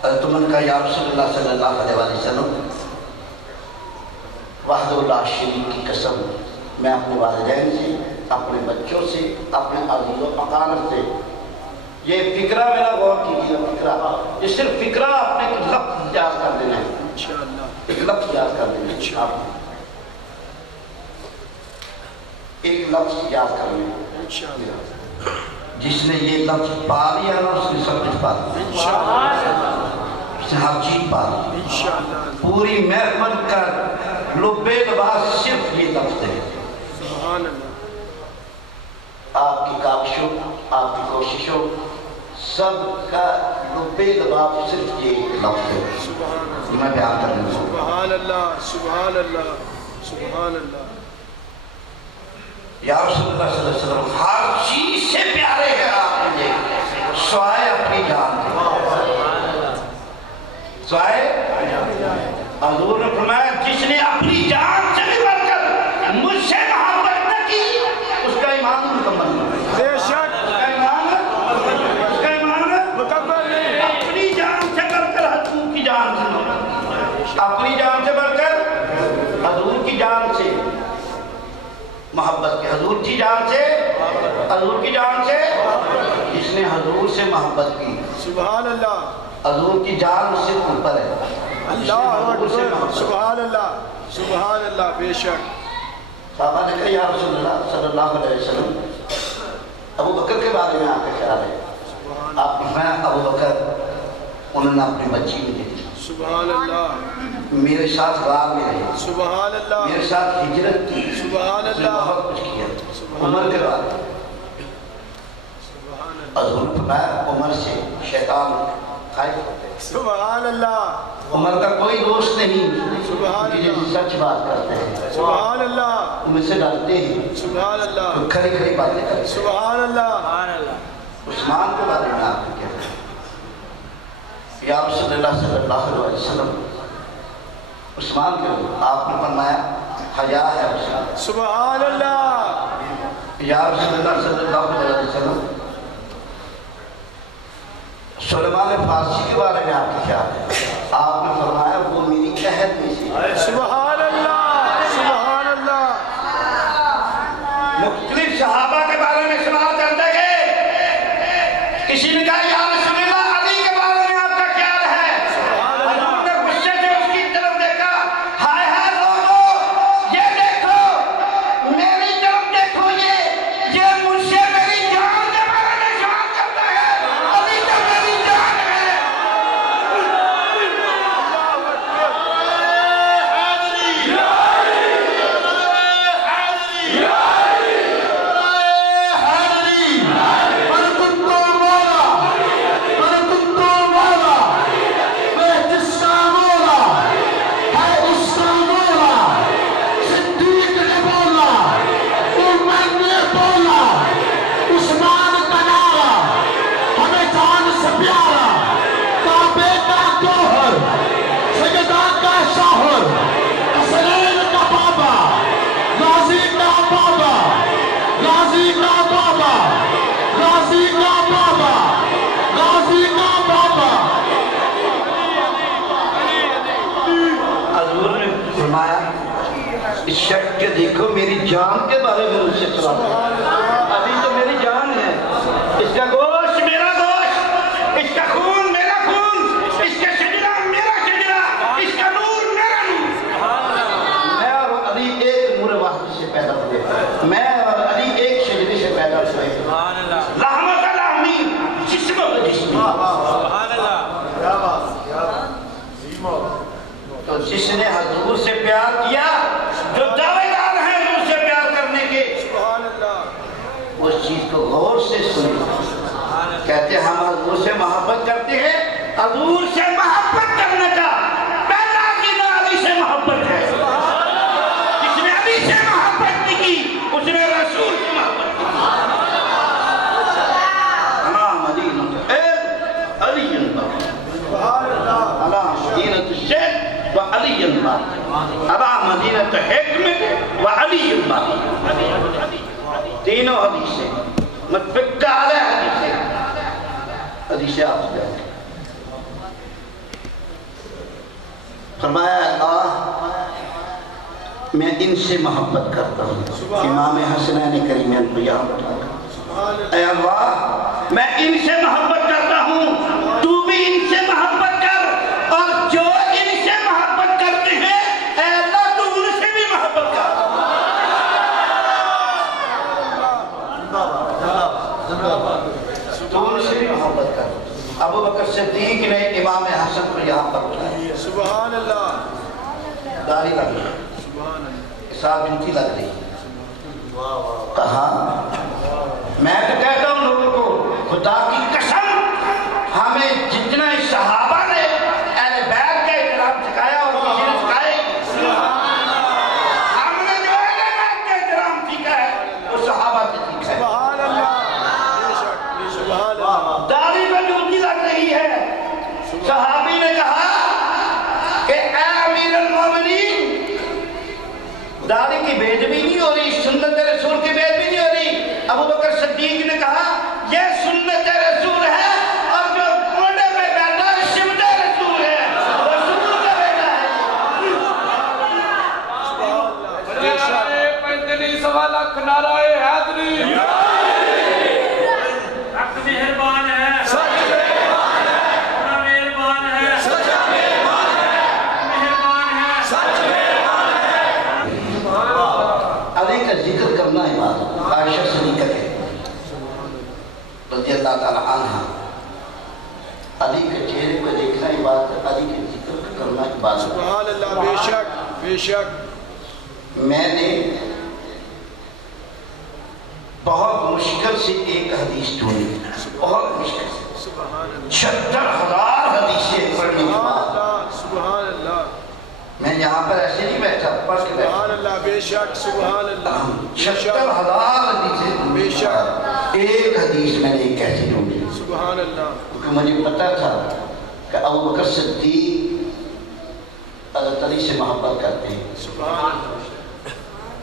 حضرت عمر کا یا رسول اللہ صلی اللہ علیہ وسلم وحدہ اللہ شریف کی قسم میں اپنے والدین سے اپنے بچوں سے اپنے عزیز و اقارب سے یہ فکرہ میرا غور کیجیے فکرہ یہ صرف فکرہ اپنے ایک لفظ یاد کر دینا ہے ایک لفظ یاد کر دینا ہے آپ ایک لفظ یاد کر لیں جس نے یہ لفظ پا لیا نا اس نے سب کچھ پا لیا اس نے ہر چیز پا لی پوری محفل کا لبے لباس صرف یہ لفظ ہے آپ کی کاوشوں آپ کی کوششوں سب کا لبے لباس صرف یہ لفظ ہے میں بیان کرنے ہوں سبحان اللہ سبحان اللہ سبحان اللہ یا رسول اللہ صلی اللہ علیہ وسلم ہر چیز سے پیارے ہیں آپ مجھے سوائے اپنی جان سوائے حضور نے فرمایا جس نے اپنی جان سے بھی بڑھ کر مجھ سے محبت نہ کی اس کا ایمان مکمل نہیں بے شک اس کا ایمان مکمل نہیں اپنی جان سے بڑھ کر حضور کی جان سے اپنی جان سے بڑھ کر حضور کی جان سے محبت کی حضور کی جان سے جس نے حضور سے محبت کی سبحان اللہ حضور کی جان اس سے اوپر ہے اللہ اکبر سبحان اللہ بے شک صحابہ نے کہا یا رسول اللہ صلی اللہ علیہ وسلم ابو بکر کے بارے میں آپ کا خیال ہے؟ آپ نے فرمایا ابو بکر انہوں نے اپنی بچی میں دی، سبحان اللہ، میرے ساتھ غار میں رہے، سبحان اللہ، میرے ساتھ ہجرت کی، سبحان اللہ، بہت کچھ کیا۔ عمر کے بعد حضور نے فرمایا عمر سے شیطان خائف ہوتے ہیں، سبحان اللہ، عمر کا کوئی دوست نہیں سبحان کہ جیسے سچ بات کرتے ہیں، سبحان اللہ، ان میں سے ڈرتے ہیں، سبحان اللہ، کھڑی کھڑی باتیں کرتے ہیں۔ سبحان اللہ، سبحان اللہ، عثمان کے بارے میں آپ نے کیا کہا؟ یا رسول اللہ صلی اللہ علیہ وسلم عثمان کے آپ نے فرمایا حیا ہے عثمان۔ سبحان اللہ، یا رسول اللہ صلی اللہ علیہ وسلم سلیمان فارسی کے بارے میں آپ کی خیال ہے؟ آپ نے فرمایا وہ میری عہد میں سے۔ سبحان اللہ، سبحان اللہ، مختلف صحابہ کے بارے میں سوال کرتے گئے، کسی نے کہا یا رسول اللہ علی کے بارے میں آپ کا خیال ہے؟ حضور نے غصے سے اس کی طرف دیکھا، ہائے ہائے لوگو یہ دیکھو میری طرف دیکھو، یہ مجھ سے میری جان کے بارے میں سوال کرتا ہے، علی تو میری جان ہے۔ حضور نے فرمایا اس شخص کے دیکھو میری جان کے بارے میں مجھ سے سوال کرتا، ابھی تو میری جان ہے، اس کا گوشت میرا گوشت، اس کا خون میرا خون، اس کا شجرہ میرا شجرہ، اس کا نور میرا نور۔ میں اور علی ایک نور واحد سے پیدا ہوئے، میں اور علی ایک شجرے سے پیدا ہوئے، سبحان اللہ، لحمہ کا لحمی، جسم کا جسم۔ سبحان اللہ، تو جس نے حضور سے پیار کیا، جو دعوے دار ہیں حضور سے پیار کرنے کے، سبحان اللہ، اس چیز کو غور سے سنیں۔ کہتے ہیں ہم حضور سے محبت کرتے ہیں، حضور سے محبت کرنے کا پہلا عقیدہ علی سے محبت ہے۔ جس نے علی سے محبت نہیں کی اس نے رسول سے محبت کی۔ ہاں مدینہ علی سبحان اللہ، اللہ مدینہ الشیخ وعلی اللہ، ابا مدینہ حکمت وعلی اللہ، تینوں حدیثیں متفقہ علیہ حدیثیں، حدیثیں آپ سے جائیں۔ فرمایا میں ان سے محبت کرتا ہوں، امام حسنین کریمین کو یہاں بتایا، اے اللہ میں ان سے محبت کرتا ہوں، تو بھی ان سے محبت کر، اور جو ان سے محبت کرتے ہیں اے اللہ تو ان سے بھی محبت کر۔ تو ان سے بھی محبت کر۔ ابو بکر صدیق نے امام حسن کو یہاں پر اٹھایا، سبحان اللہ، داڑھی لگ رہی، سبحان اللہ، حساب انتی لگ رہی، کہا میں تو کہتا ہوں لوگوں کو خدا کی قسم ہمیں جتنا صحابہ نے اہل بیت کا احترام سکھایا اور کسی نے سکھائے، ہم نے جو اہل بیت کا احترام سیکھا ہے وہ صحابہ سے سیکھا ہے۔ سبحان اللہ، بے شک، سبحان اللہ، داڑھی میں جوتی لگ رہی ہے، صحابی نے کہا کہ اے امیر المومنین داڑھی کی بے ادبی نہیں ہو رہی، سنت رسول کی بے ادبی نہیں ہو رہی۔ ابو بکر صدیق نے کہا یہ سنت رسول ہے، اور جو موڈے پہ بیٹھا ہے سمت رسول ہے، رسول کا بیٹا ہے۔ بے شک، 45 سوا لاکھ نعرہ حیدری، حق مہربان ہے، سچ مہربان ہے، بڑا مہربان ہے، سچ مہربان ہے، مہربان ہے، سچ مہربان ہے، علی اللہ تعالیٰ عنہ علی کے چہرے کو دیکھنا عبادت ہے، علی کے ذکر کرنا عبادت ہے۔ سبحان اللہ، بے شک بے شک۔ میں نے بہت مشکل سے ایک حدیث ڈھونڈی، بہت مشکل سے 76,000 حدیثیں پڑھنے کے بعد سبحان اللہ، میں یہاں پر ایسے نہیں بیٹھا، پڑھ کے بیٹھا، سبحان اللہ، بے شک، سبحان اللہ، 76,000 حدیثیں بے شک، ایک حدیث میں نے کیسے ڈھونڈی، سبحان اللہ، کیونکہ مجھے پتا تھا کہ ابو بکر صدیق حضرت علی سے محبت کرتے ہیں، سبحان اللہ،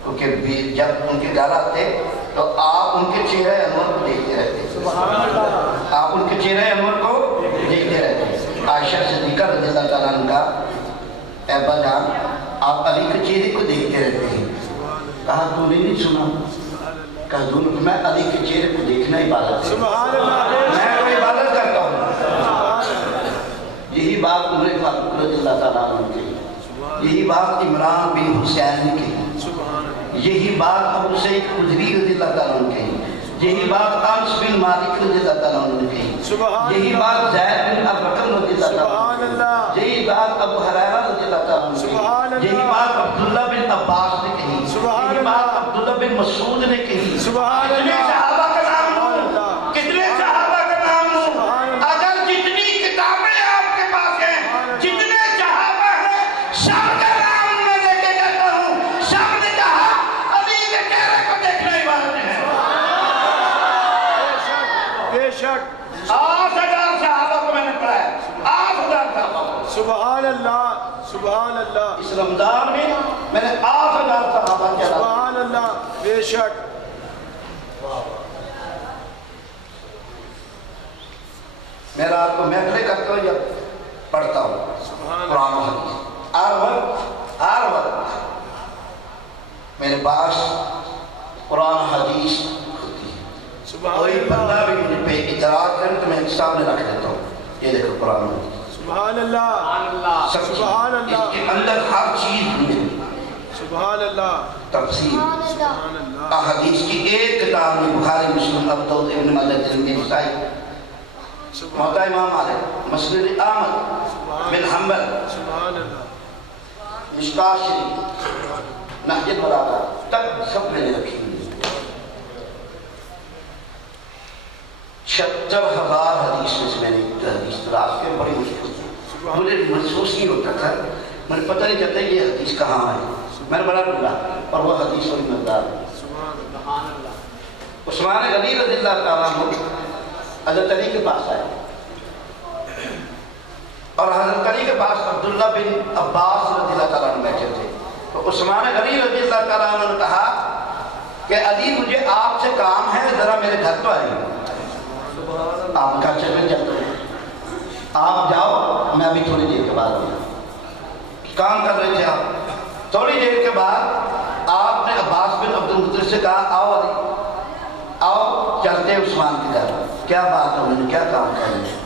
کیونکہ جب ان کے گھر آتے تو آپ ان کے چہرہ انور کو دیکھتے رہتے، سبحان اللہ، آپ ان کے چہرہ انور کو دیکھتے رہتے۔ عائشہ صدیقہ رضی اللہ تعالیٰ عنہ کا اے ابا جان آپ علی کے چہرے کو دیکھتے رہتے ہیں، کہا تو نے نہیں سنا، کہا دونوں میں علی کے چہرے کو دیکھنا عبادت ہے، سبحان اللہ، میں کوئی عبادت کرتا ہوں۔ یہی بات عمر فاروق رضی اللہ تعالیٰ عنہ کی، یہی بات عمران بن حسین نے کی، یہی بات ابو سعید خدری رضی اللہ تعالیٰ عنہ کی، یہی بات انس بن مالک رضی اللہ تعالیٰ عنہ نے کی، یہی بات زید بن ارقم رضی اللہ تعالیٰ عنہ، یہی بات ابو ہریرہ رضی اللہ تعالیٰ عنہ نے کی، یہی بات عبداللہ بن عباس نے کہی، یہی بات عبداللہ بن مسعود نے کہی۔ کتنے صحابہ کا نام ہوں، کتنے صحابہ کا نام ہوں، اگر جتنی کتابیں آپ کے پاس ہیں، جتنے صحابہ ہیں، سب کا نام میں لے کے کہتا ہوں، سب نے کہا علی کے چہرے کو دیکھنا عبادت ہے۔ بے شک، 8,000 صحابہ کو میں نے پڑھا ہے، 8,000 صحابہ کو۔ سبحان اللہ، سبحان اللہ، اس رمضان میں نے 8,000 صحابہ چلا۔ سبحان اللہ، بے شک، میں رات کو محفلیں کرتا ہوں یا پڑھتا ہوں قرآن و حدیث، ہر وقت میرے پاس قرآن حدیث ہوتی ہے، کوئی بندہ بھی مجھے پہ اعتراض کرے تو میں سامنے رکھ دیتا ہوں، یہ دیکھو قرآن حدیث، سبحان اللہ، سب چیز، سبحان اللہ، اس کے اندر ہر چیز ملے، سبحان اللہ، تفسیر سبحان اللہ، احادیث کی ایک کتاب میں بخاری مسلم ابو داؤد ابن ماجہ ترمذی نسائی موطا امام مالک مسند احمد بن حنبل سبحان اللہ، مشکاہ شریف نہج البلاغہ تک سب میں نے رکھی ہوئی ہے۔ 76,000 حدیث میں سے میں نے حدیث تلاش کے بڑی مشکل سے، مجھے محسوس نہیں ہوتا تھا، مجھے پتہ نہیں چلتا یہ حدیث کہاں ہے، میں نے بڑا ڈھونڈا اور وہ حدیث بڑی مقدار ہے۔ عثمان غنی رضی اللہ تعالیٰ عنہ حضرت علی کے پاس آئے اور حضرت علی کے پاس عبداللہ بن عباس رضی اللہ تعالیٰ عنہ بیٹھے تھے، تو عثمان غنی رضی اللہ تعالیٰ عنہ نے کہا کہ علی مجھے آپ سے کام ہے، ذرا میرے گھر تو آئیے۔ آپ کا چلے جاتا ہوں، آپ جاؤ، میں ابھی تھوڑی دیر کے بعد آؤں۔ کام کر رہے تھے آپ، تھوڑی دیر کے بعد آپ نے عباس بن عبد المطلب سے کہا آؤ علی آؤ چلتے عثمان کے گھر، کیا بات ہے، انہوں نے کیا کام کرنا ہے۔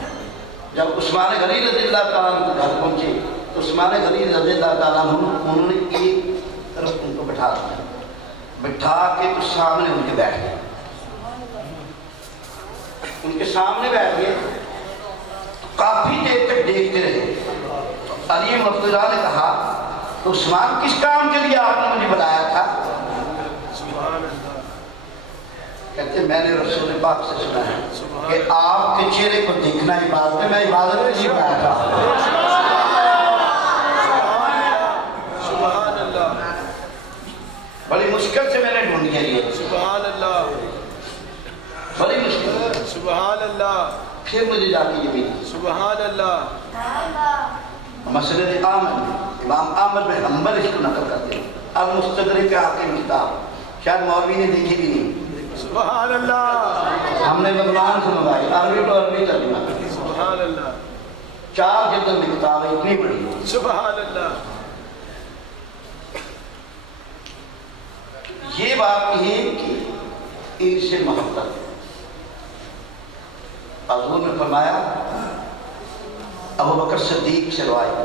جب عثمان غنی رضی اللہ تعالیٰ عنہ کے گھر پہنچے تو عثمان غنی رضی اللہ تعالیٰ عنہ انہوں نے ایک طرف ان کو بٹھا دیا، بٹھا کے تو سامنے ان کے بیٹھ گئے، ان کے سامنے بیٹھ گئے، کافی دیر تک دیکھتے رہے۔ علی مرتضیٰ نے کہا تو عثمان کس کام کے لیے آپ نے مجھے بلایا تھا؟ کہتے ہیں میں نے رسول پاک سے سنا ہے کہ آپ کے چہرے کو دیکھنا عبادت ہے، میں عبادت کے لیے بلایا تھا۔ سبحان اللہ، بڑی مشکل سے میں نے ڈھونڈ یہ، سبحان اللہ، بڑی مشکل، سبحان اللہ، پھر مجھے جا کے یہ ملی سبحان اللہ، مسند احمد امام احمد بن حنبل اس کو نقل کرتے ہیں، المستدرک حاکم کتاب، شاید مولوی نے دیکھی بھی نہیں، سبحان اللہ، ہم نے لبنان سے منگائی، عربی تو عربی ترجمہ، سبحان اللہ، 4 جلد میں کتاب ہے، اتنی بڑی، سبحان اللہ، یہ بات یہ کہ ان سے محبت۔ حضور نے فرمایا ابو بکر صدیق سے روایت،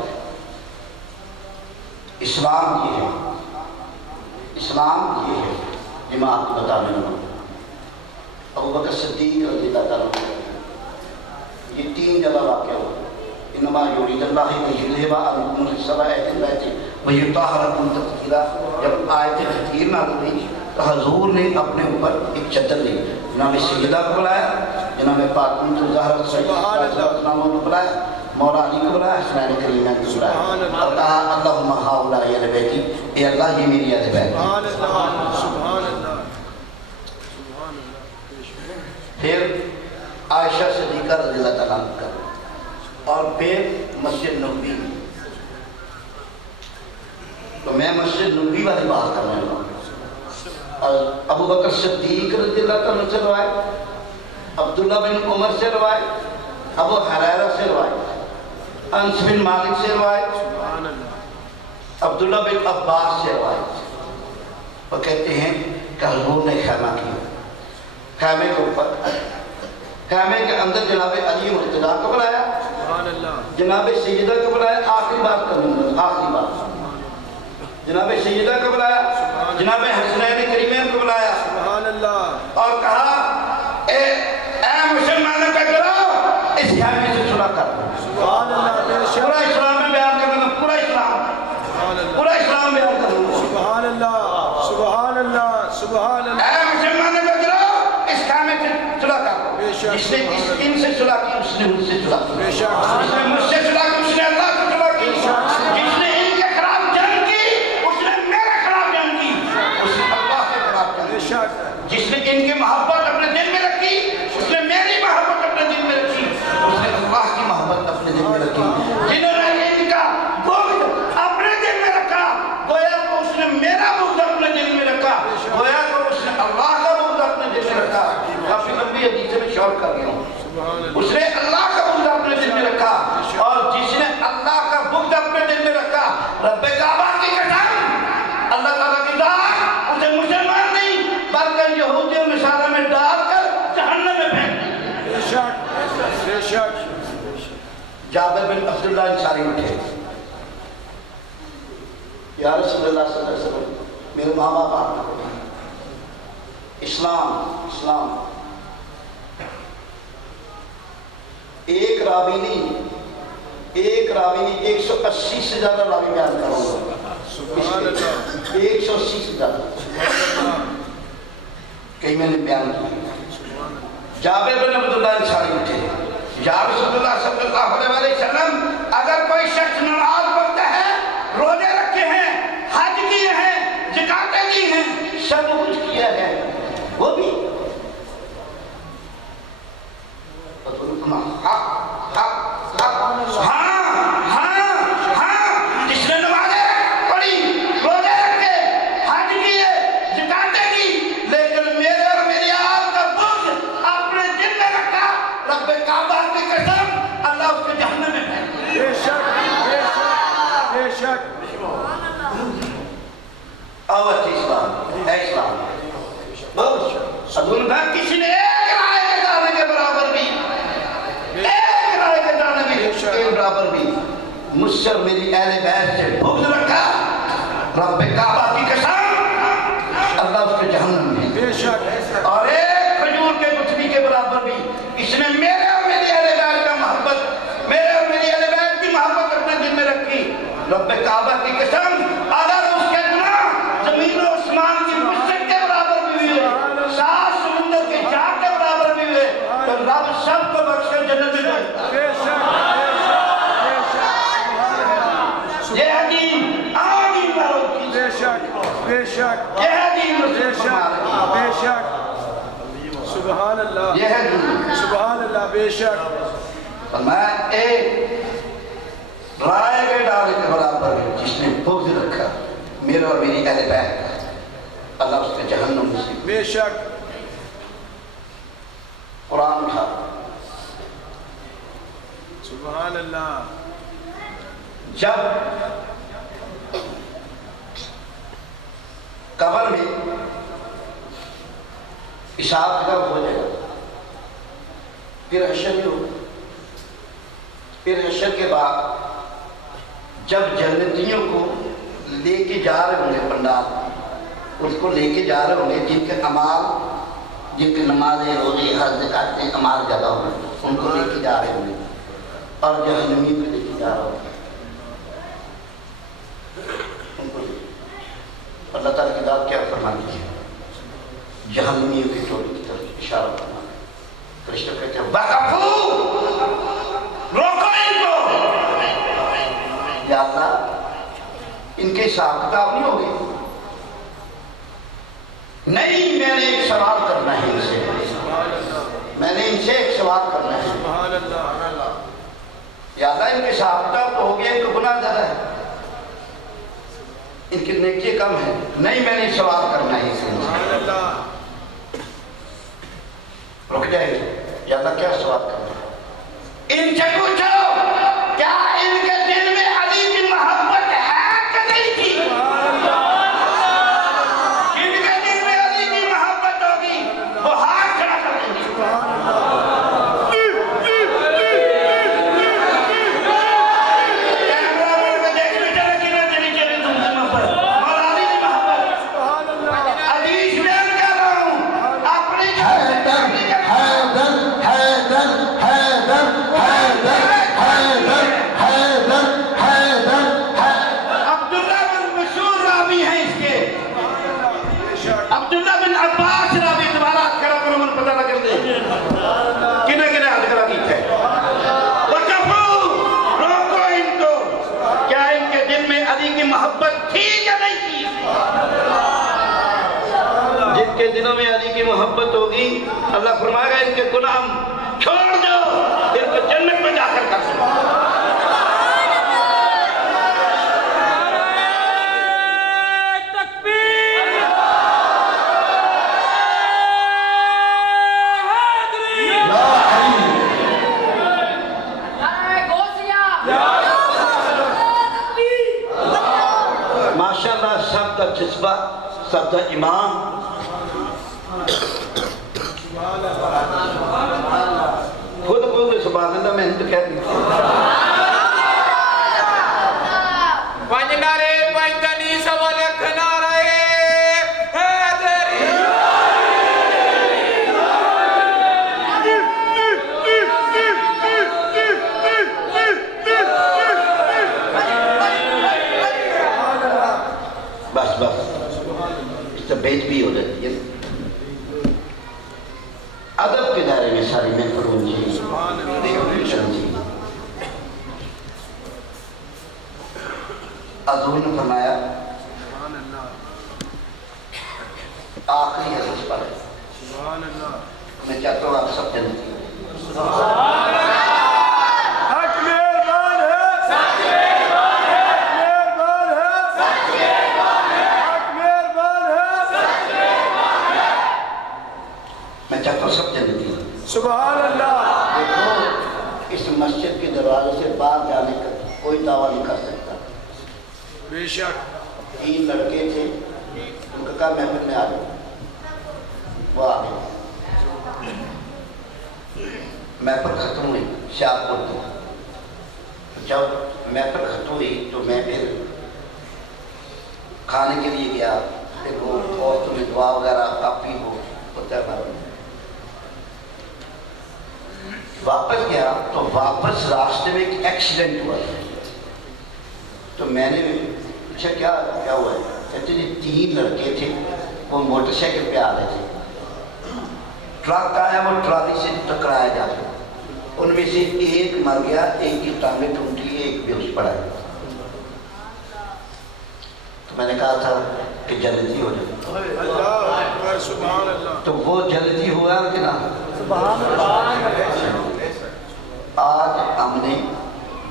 اسلام یہ ہے، اسلام یہ ہے، یہ میں آپ کو بتانے لگا۔ ابو بکر صدیق رضی اللہ تعالیٰ عنہ یہ 3 جگہ واقع ہو. انما یرید اللہ لیذھب عنکم الرجس اہل البیت ویطہرکم تطہیرا. جب آیت تطہیر نازل ہوئی تو حضور نے اپنے اوپر ایک چادر لی, جناب سیدہ کو بلایا, جناب فاطمہ الزہرا کو بلایا, مولا علی کو بلایا, حسنین کریمین کو بلایا اور کہا اللہم ہؤلاء اہل بیتی, اے اللہ یہ میری اہل بیت. سبحان اللہ. پھر عائشہ صدیقہ رضی اللہ تعالیٰ عنہ کا, اور پھر مسجد نبوی. تو میں مسجد نبوی والی بات کرنے لگا. ابو بکر صدیق رضی اللہ تعالیٰ عنہ سے روایت, عبداللہ بن عمر سے روایت, ابو حریرہ سے روایت, انس بن مالک سے روایت, عبداللہ بن عباس سے روایت. وہ کہتے ہیں کہ حضور نے خیمہ کیا, خیمے کے اوپر, خیمے کے اندر جناب علی مرتضیٰ کو بلایا, جناب سیدہ کو بلایا. آخری بات کروں گا, آخری بات. جناب سیدہ کو بلایا, جناب حسنین کریمین کو بلایا اور کہا اے مسلمانوں کا گروہ اس خیمے سے صلح کر دو. پورا اسلام میں بیان کرنا, پورا اسلام بیان کرنا. سبحان اللہ, سبحان اللہ, سبحان اللہ. اے مسلمانوں کا گروہ اس خیمے سے صلح کر دو. جس نے ان سے صلح کی اس نے مجھ سے صلح کی, جس نے مجھ سے صلح کی اس نے اللہ کو صلح کی, جس نے ان کے خلاف جنگ کی اس نے میرے خلاف جنگ کی, اس نے اللہ کے خلاف جنگ کی. جس نے ان کی محبت اپنے دل میں رکھی اس نے میری محبت اپنے دل میں رکھی, اس نے اللہ کی محبت اپنے دل میں رکھی. جنہوں نے ان کا بغض اپنے دل میں رکھا گویا تو اس نے میرا بغض اپنے دل میں رکھا, گویا تو اس نے اللہ کا بغض اپنے دل میں رکھا. کافی لمبی حدیث میں شور کر گیا ہوں. اس نے اللہ کا بغض اپنے دل میں رکھا, اور جس نے اللہ کا بغض اپنے دل میں رکھا, رب کعبہ کی قسم, اللہ تعالیٰ کی ذات اسے مسلمان نہیں بلکہ یہودی و نصارہ میں ڈال کر جہنم میں پھینک دی. بے شک, بے شک. جابر بن عبداللہ انصاری اٹھے, یا رسول اللہ صلی اللہ علیہ وسلم میرے ماں باپ آپ کو اسلام ایک راوی نہیں 180 سے زیادہ راوی بیان کروں گا. 180 سے زیادہ کئی میں نے بیان کی. جابر بن عبداللہ انصاری اٹھے, یا رسول اللہ صلی اللہ علیہ وسلم اگر کوئی شخص نماز پڑھتا ہے, روزے رکھے ہیں, حج کیے ہیں, زکاتیں دی ہیں, سب کچھ کیا ہے, وہ بھی جس نے نمازیں پڑھی, روزے رکھے, حج کیے, زکاتیں دی, لیکن میرے اور میری آل کا بغض اپنے دل میں رکھا, رب کعبہ کی قسم اللہ اس کے جہنم میں پھینک دے. بے شک, بے شک, بے شک. آوت اسلام ہے, اسلام حضور میں کسی نے ایک رائے کے جانے کے برابر بھی, ایک رائے کے جانے کے برابر بھی مجھ سے میری اہل بیت سے بغض رکھا, رب کعبہ کی قسم اللہ اس کے جہنم میں. بے شک. اور ایک کھجور کے گٹھلی کے برابر بھی اس نے میرے اور میری اہل بیت کا محبت, میرے اور میری اہل بیت کی محبت اپنے دل میں رکھی, رب کعبہ کی قسم اگر اس کے گناہ زمین و آسمان کی مشرق کے برابر بھی ہوئے, 7 سمندر کے جھاگ کے برابر بھی ہوئے, تو رب سب کو بخش کر جنت میں جائے. بے شک, بے شک. یہ ہے دین, آمین والوں کی. بے شک, بے شک. یہ ہے دین بے رسول شک, اللہ. بے شک. سبحان اللہ, یہ ہے دین. سبحان اللہ. بے شک. میں ایک رائے کے ڈالے کے برابر ہے جس نے بغض رکھا میرے اور میری اہل بیت کا, اللہ اس کے جہنم سے. بے شک. قرآن تھا, سبحان اللہ. جب قبر میں حساب کتاب ہو جائے گا, پھر حشر میں ہوگا, پھر حشر کے بعد جب جنتیوں کو لے کے جا رہے ہوں گے پنڈال, اس کو لے کے جا رہے ہوں گے جن کے اعمال, جن کے نمازیں روزے حج زکاتیں اعمال زیادہ ہوں گے, ان کو لے کے جا رہے ہوں اور جہنمی کو لے کے جا رہا ہوں ان کو اللہ تعالیٰ کی ذات کیا فرماتی ہے؟ جہنمیوں کی ٹولی کی طرف اشارہ فرمانا فرشتہ کہتے ہیں وقفو روکو ان کو یا اللہ ان کے حساب کتاب نہیں ہوگی نہیں میں نے ایک سوال کرنا ہے ان سے میں نے ان سے ایک سوال کرنا ہے یا اللہ ان کے حساب کتاب تو ہو گیا ان کو گناہ زیادہ ہے ان کی نیکی کم ہے نہیں میں نے سوال کرنا ہے اس سے رک جائے یا اللہ کیا سوال کرنا ہے ان سے پوچھو کیا ان کے دل میں علی کی محبت ہے کہ نہیں تھی جن کے دل میں علی کی محبت ہوگی وہ ہاتھ کھڑا کر دیں گے دنوں میں علی کی محبت ہوگی اللہ فرمائے گا ان کے گناہ چھوڑ دو ان کو جنت میں جا کر کر سکو تکبیر ماشاءاللہ سب کا جذبہ سب کا ایمان خود کو سبحان اللہ میں انت کہتی ہوں پنج نعرے پنج دنی سوا لکھ نعرے حیدری بس بس اس سے بیچ بھی ہو جاتی ہے ادب کے دائرے میں ساری میں کروں جی حضور نے فرمایا آخری حدیث پر میں چاہتا ہوں آپ سب جنتی میں چاہتا ہوں سب جنتی سبحان اللہ دیکھو اس مسجد کے دروازے سے باہر جانے کا کوئی دعویٰ نہیں کر سکتا بے شک 3 لڑکے تھے ان کا کہا محفل میں آ جاؤ وہ آ گئے محفل ختم ہوئی شاہپور کی جب محفل ختم ہوئی تو میں پھر کھانے کے لیے گیا پھر وہ عورتوں میں دعا وغیرہ کافی ہوتا ہے بارے واپس گیا تو واپس راستے میں ایک ایکسیڈنٹ ہوا تو میں نے پوچھا کیا ہوا ہے کہتے ہیں 3 لڑکے تھے وہ موٹر سائیکل پہ آ رہے تھے ٹرک آیا وہ ٹرالی سے ٹکرایا جا رہا ان میں سے ایک مر گیا ایک کی ٹانگیں ٹوٹی ایک بے ہوش پڑا ہے تو میں نے کہا تھا کہ جلدی ہو جائے اللہ سبحان اللہ تو وہ جلدی ہوا کہ نہ سبحان اللہ آج ہم نے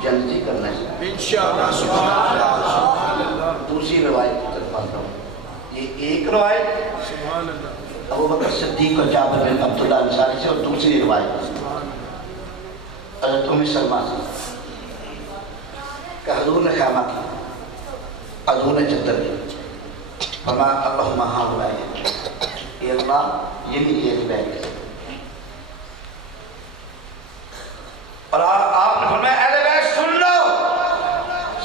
جلدی کرنا ہے انشاءاللہ سبحان اللہ دوسری روایت کی طرف آتا ہوں یہ ایک روایت سبحان اللہ ابو بکر صدیق اور جابر بن عبداللہ انصاری سے اور دوسری روایت حضرت ام سلمہ سے کہ حضور نے خیمہ کی حضور نے چدر کی فرمایا اللہم ہاں بلائے اے اللہ یہ بھی ایک بیٹھ اور آپ نے فرمایا اہل بیت سن لو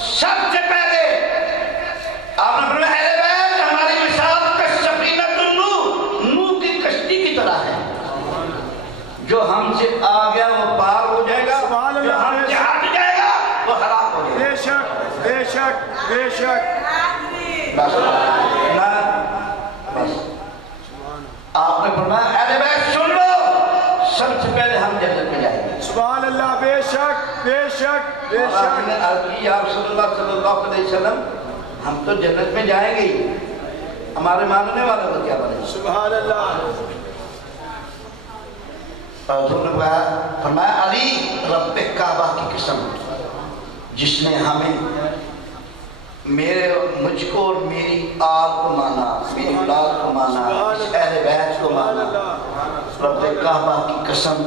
سب سے پہلے آپ نے فرمایا اہل بیت ہماری مثال کالسفینۃ نوح کی کشتی کی طرح ہے جو ہم سے آ گیا وہ شک بے شک بس نہ بس آپ نے فرمایا اہل بیت سن لو سب سے پہلے ہم جنت میں جائیں گے سبحان اللہ بے شک بے شک بے اور آپ شک نے عرض کی یا رسول اللہ صلی اللہ علیہ وسلم ہم تو جنت میں جائیں گے ہی ہمارے ماننے والے کو کیا بنے سبحان اللہ حضور نے فرمایا علی رب کعبہ کی قسم جس نے ہمیں مجھ کو اور میری آل کو مانا میری اولاد کو مانا اہل بیت کو مانا رب کعبہ کی قسم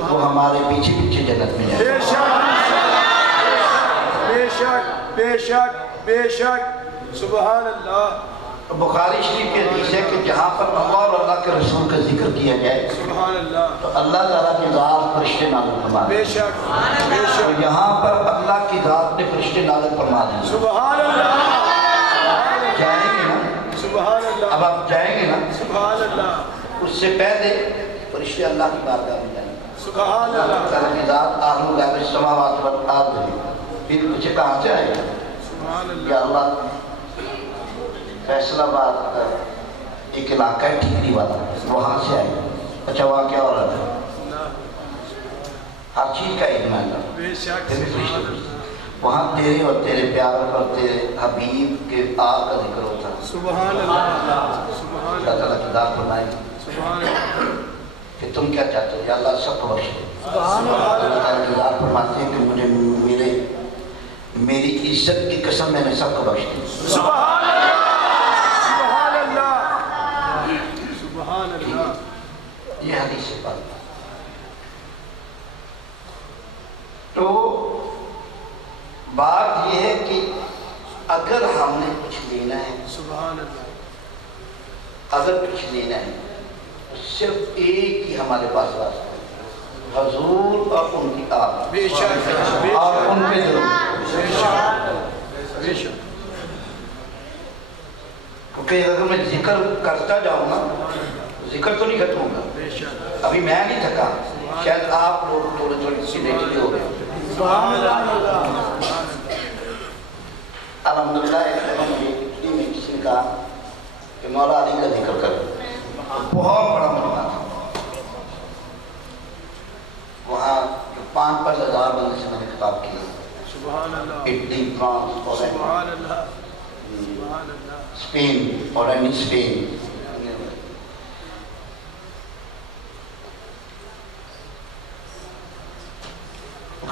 وہ ہمارے پیچھے پیچھے جنت میں جائے بے شک بے شک بے شک بے شک سبحان اللہ بخاری شریف کی حدیث ہے کہ جہاں پر اللہ اور اللہ کے رسول کا ذکر کیا جائے سبحان اللہ تو اللہ تعالیٰ کی ذات فرشتے نازل فرما بے دیں شک بے تو شک یہاں پر اللہ کی ذات نے فرشتے نازل فرما دیں سبحان اللہ جائیں گے نا سبحان اللہ اب آپ جائیں گے نا سبحان اللہ اس سے پہلے فرشتے اللہ کی بارگاہ میں جائیں گے سبحان اللہ تعالیٰ کی ذات عالم غیب السماوات والارض ہے پھر مجھے کہاں سے آئے گا سبحان اللہ یا اللہ فیصل آباد ایک علاقہ ہے ٹھیکری والا وہاں سے آئے اچھا وہاں کیا ہو رہا تھا ہر چیز کا علم ہے اللہ بے شک پھر بھی فرشتے وہاں تیرے اور تیرے پیار اور تیرے حبیب کے آگ کا ذکر ہوتا ہے سبحان اللہ سبحان اللہ تعالیٰ کی ذات فرمائے سبحان اللہ کہ تم کیا چاہتے ہو یا اللہ سب کو بخش دے اللہ تعالیٰ کی ذات فرماتے ہیں کہ مجھے میری عزت کی قسم میں نے سب کو بخش دی سبحان اللہ سبحان اللہ سبحان اللہ یہ حدیث سے بات تو بات یہ ہے کہ اگر ہم نے کچھ لینا ہے سبحان اللہ اگر کچھ لینا ہے تو صرف ایک ہی ہمارے پاس راستہ ہے حضور اور ان کی آپ بے شک اور ان کے ضرور بے شک کیونکہ اگر میں ذکر کرتا جاؤں نا ذکر تو نہیں ختم ہوگا بے شک ابھی میں نہیں تھکا شاید آپ لوگ تھوڑے تھوڑے سیدھے چلے ہو گئے سبحان اللہ الحمدللہ ایک دفعہ مجھے میں کسی نے کہا کہ مولا علی کا ذکر کر بہت بڑا مجمع تھا وہاں 5,000 بندے سے میں نے خطاب کیا سبحان اللہ اٹلی فرانس اور سبحان اللہ سبحان اللہ اسپین اور اسپین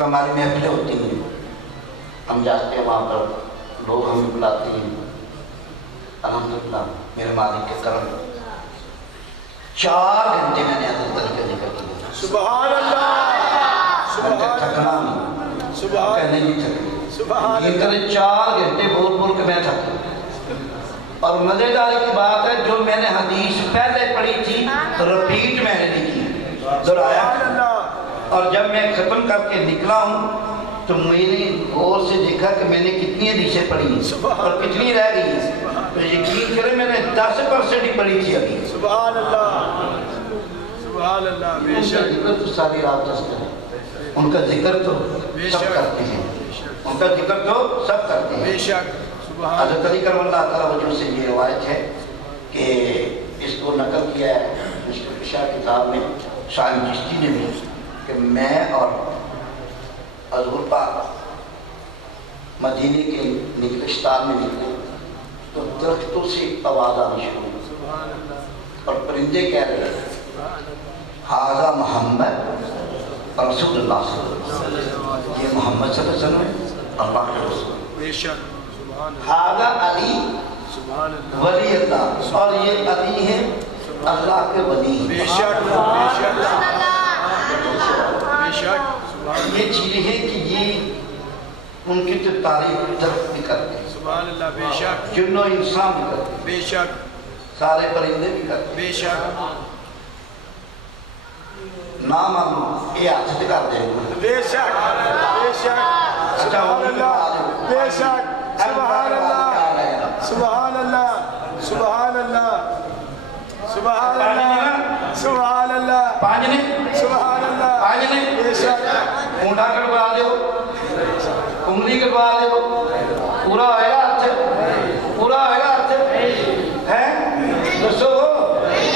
ہماری محفلیں ہوتی ہیں ہم جاتے ہیں وہاں پر لوگ ہمیں بلاتے ہیں الحمدللہ میرے مالک کے کرم 4 گھنٹے میں نے حضرت علی کا ذکر کیا سبحان اللہ سبحان تھکنا نہیں سبحان کہنے نہیں تھکنا سبحان یہ کرے 4 گھنٹے بول بول کے میں تھک اور مزیدار کی بات ہے جو میں نے حدیث پہلے پڑھی تھی رپیٹ میں نے نہیں کی دہرایا اور جب میں ختم کر کے نکلا ہوں تو میں نے غور سے دیکھا کہ میں نے کتنی حدیثیں پڑھی ہیں اور کتنی رہ گئی ہیں تو یقین کریں میں نے 10% ہی پڑھی تھی ابھی سبحان اللہ سبحان اللہ بے ان کا شک ذکر تو ساری رات تذکر ہے ان کا ذکر تو سب کرتے ہیں ان کا ذکر تو سب کرتے ہیں بے شک سبحان حضرت علی کرم اللہ تعالیٰ وجہ سے یہ روایت ہے کہ اس کو نقل کیا ہے مشکل شاہ کتاب میں شاہ چشتی نے بھی کہ میں اور حضور پاک مدینے کے نگلستان میں نکلے تو درختوں سے آواز آنی شروع ہوئی اور پرندے کہہ رہے ہیں حاضہ محمد رسول اللہ صلی اللہ علیہ وسلم یہ محمد صلی اللہ علیہ وسلم ہے اللہ کے رسول بے شک سبحان حاضہ علی سبحان اللہ ولی اللہ اور یہ علی ہے اللہ کے ولی بے شک بے شک بے شک یہ چیزیں ہیں کہ یہ ان کی تو تعریف درخت بھی کرتے ہیں سبحان اللہ بے شک جن و انسان بھی کرتے ہیں بے شک سارے پرندے بھی کرتے ہیں بے شک نام ہم یہ ہاتھ سے کر دیں بے شک بے شک سبحان اللہ بے شک سبحان اللہ سبحان اللہ سبحان اللہ سبحان اللہ سبحان اللہ پانچ نے سبحان اللہ پانچ نے بے شک اونٹا کٹوا دیو انگلی کٹوا دیو پورا ہوئے گا ہاتھ سے؟ پورا ہوئے گا ہاتھ سے؟ ہے؟ دسو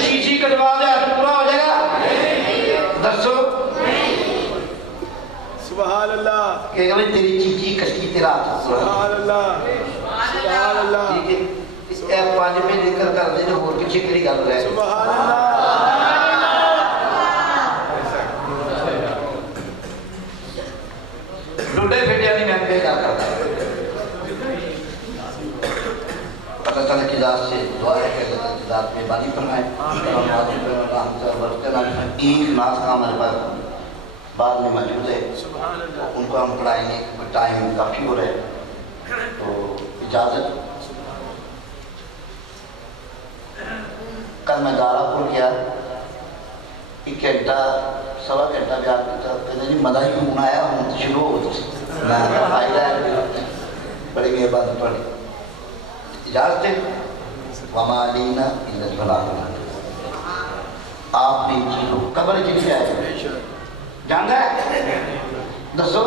چیچی کٹوا دے ہاتھ پورا ہو جائے گا؟ دسو سبحان اللہ کہ اگر تیری چیچی کٹی تیرا ہاتھ پورا سبحان اللہ سبحان اللہ ٹھیک ہے اس ایپ پانچ میں ذکر کر دے جو اور کچھ کری گل رہے سبحان اللہ ڈھونڈے پھٹیا نہیں میں پہ کیا کرتا اللہ تعالیٰ کی ذات سے دعا ہے کہ اللہ تعالیٰ کی ذات میں بانی فرمائے ایک ناس کا ہمارے پاس بعد میں موجود ہے ان کو ہم پڑھائیں گے ٹائم کافی ہو رہے تو اجازت کل میں دارہ پور کیا ایک گھنٹہ سوا گھنٹہ بیان کی طرف کہنے نہیں مدائی کیوں آیا ہوں شروع ہو میں آئی رہا ہے بڑی گئے بات پڑھی اجازت ہے وَمَا عَلَيْنَا إِلَّا الْبَلَاغُ آپ نے چیزوں قبر جن سے آئے جانتا ہے دسو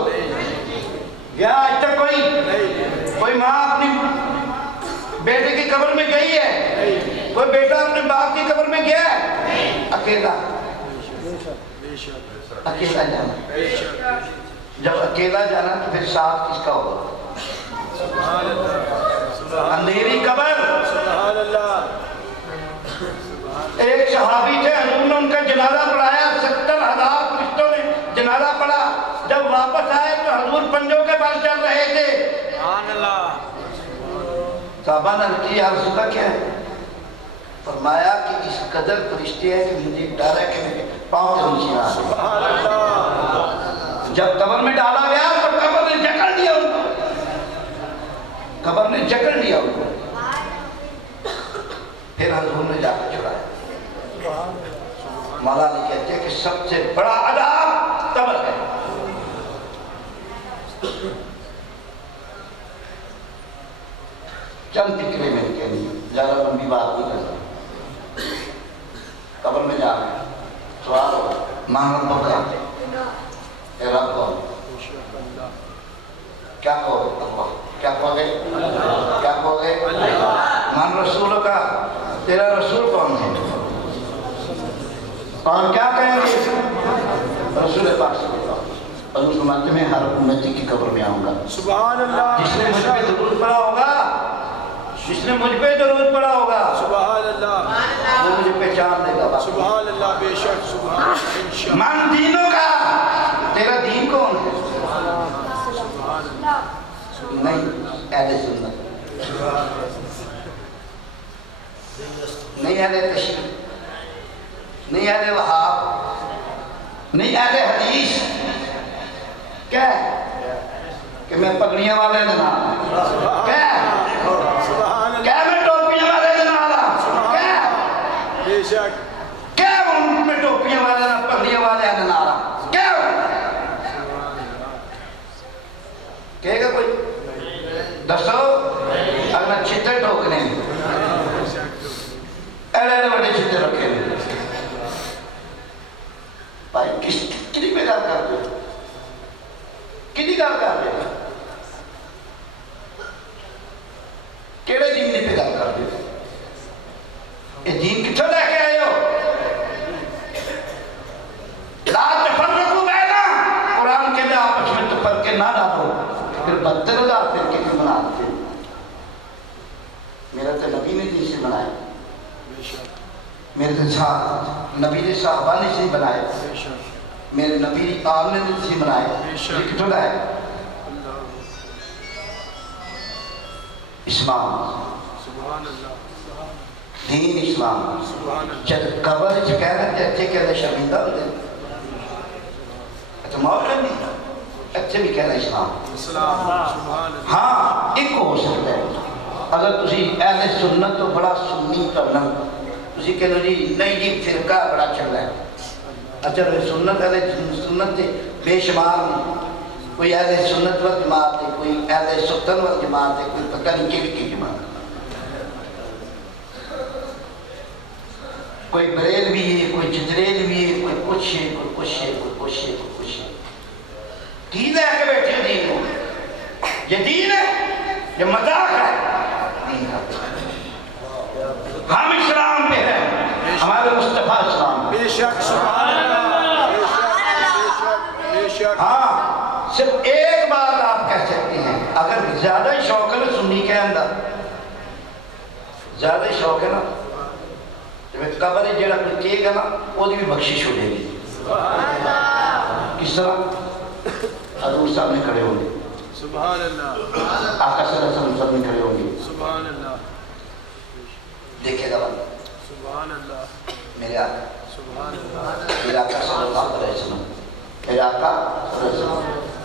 یا آج تک کوئی ماں اپنی بیٹے کی قبر میں گئی ہے کوئی بیٹا اپنے باپ کی قبر میں گیا ہے اکیلا اکیلا جانا جب اکیلا جانا تو پھر ساتھ کس کا ہوگا اندھیری قبر ایک صحابی تھے حضور نے ان کا جنازہ پڑھایا 70,000 فرشتوں نے جنازہ پڑھا جب واپس آئے تو حضور پنجوں کے بل چل رہے تھے صحابہ نے کی یا رسول اللہ کیا ہے فرمایا کہ اس قدر فرشتے ہیں کہ مجھے ڈر ہے کہ میرے پاؤں کے نیچے آ جب قبر میں ڈالا گیا تو قبر نے جکڑ دیا ان کو قبر نے جکڑ دیا ان کو پھر حضور نے جا کر چھڑایا مولا نے کہتے ہیں کہ سب سے بڑا عذاب قبر ہے چند فکرے میں کہنی زیادہ لمبی بات نہیں کرتا قبر میں جا رہے سوال ہو مان رب کا اے رب کون کیا کہو گے اللہ کیا کہو گے کیا کہو گے مان رسول کا تیرا رسول کون ہے اور کیا کہیں گے رسول پاک صلی اللہ حضور فرماتے میں ہر امتی کی قبر میں آؤں گا سبحان اللہ جس نے مجھ پہ درود پڑا ہوگا جس نے مجھ پہ درود پڑا ہوگا سبحان اللہ وہ مجھے پہچان دے گا سبحان اللہ بے شک سبحان اللہ من دینوں کا تیرا دین کون ہے نہیں اہل سنت نہیں اہل تشریع نہیں اہل وہاب نہیں اہل حدیث کیا ہے کہ میں پگڑیاں والے دن آ رہا کیا ہے کیا میں ٹوپیاں والے دن آ رہا کیا بے شک کیا میں ٹوپیاں والے دن پگڑیاں والے دن آ رہا کیا کہے گا کوئی دسو اگر چھتر ٹوکنے ایڈے بڑے چھتر رکھے بھائی کسی پہ گل کر دے کسی گل کر دے کیڑے دین پہ گل کر دے یہ دین کتھوں لے کے آئے ہو لا تفرقوا بینا قرآن کے لئے آپس میں تفرقے نہ ڈالو پھر 72,000 فرقے کیوں بنا دیتے میرا تو نبی نے دین سے بنایا میرے تو نبی نے صحابہ نے سے بنائے میرے نبی آل نے سے بنائے یہ کتوں لائے اسلام دین اسلام جب قبر کہہ رہے تھے اچھے کہہ رہے شرمندہ ہوتے اچھا موت کرنی اچھے بھی کہہ رہے اسلام ہاں ایک ہو سکتا ہے اگر تسی اہل سنت تو بڑا سنی کرنا تسی کہہ لو جی نہیں جی فرقہ بڑا چل رہا ہے اچھا سنت اہل سنت سے بے شمار نہیں کوئی اہل سنت وال جماعت ہے کوئی اہل ستن وال جماعت ہے کوئی پتہ نہیں کہ کی جماعت کوئی بریل بھی ہے کوئی جدریل بھی ہے کوئی کچھ ہے کوئی کچھ ہے کوئی کچھ ہے کوئی کچھ ہے دین ہے کہ بیٹھے دین ہو یہ دین ہے یہ مذاق ہے دین کا۔ ہم اسلام پہ ہیں، ہمارے مصطفیٰ اسلام پہ۔ بے شک سبحان اللہ، بے شک۔ ہاں صرف ایک بات آپ کہہ سکتے ہیں، اگر زیادہ شوق ہے نا سنی کے اندر، زیادہ شوق ہے نا جب قبر جڑا کوئی کہے گا نا وہ بھی بخشش ہو جائے گی۔ کس طرح؟ حضور صاحب نے کھڑے ہوں گے، سبحان اللہ، آقا صلی اللہ علیہ وسلم صاحب نے کھڑے ہوں گے، سبحان اللہ، دیکھے گا بندہ سبحان اللہ، میرے آقا، سبحان اللہ، میرے آقا صلی اللہ علیہ وسلم، میرے آقا صلی اللہ علیہ وسلم۔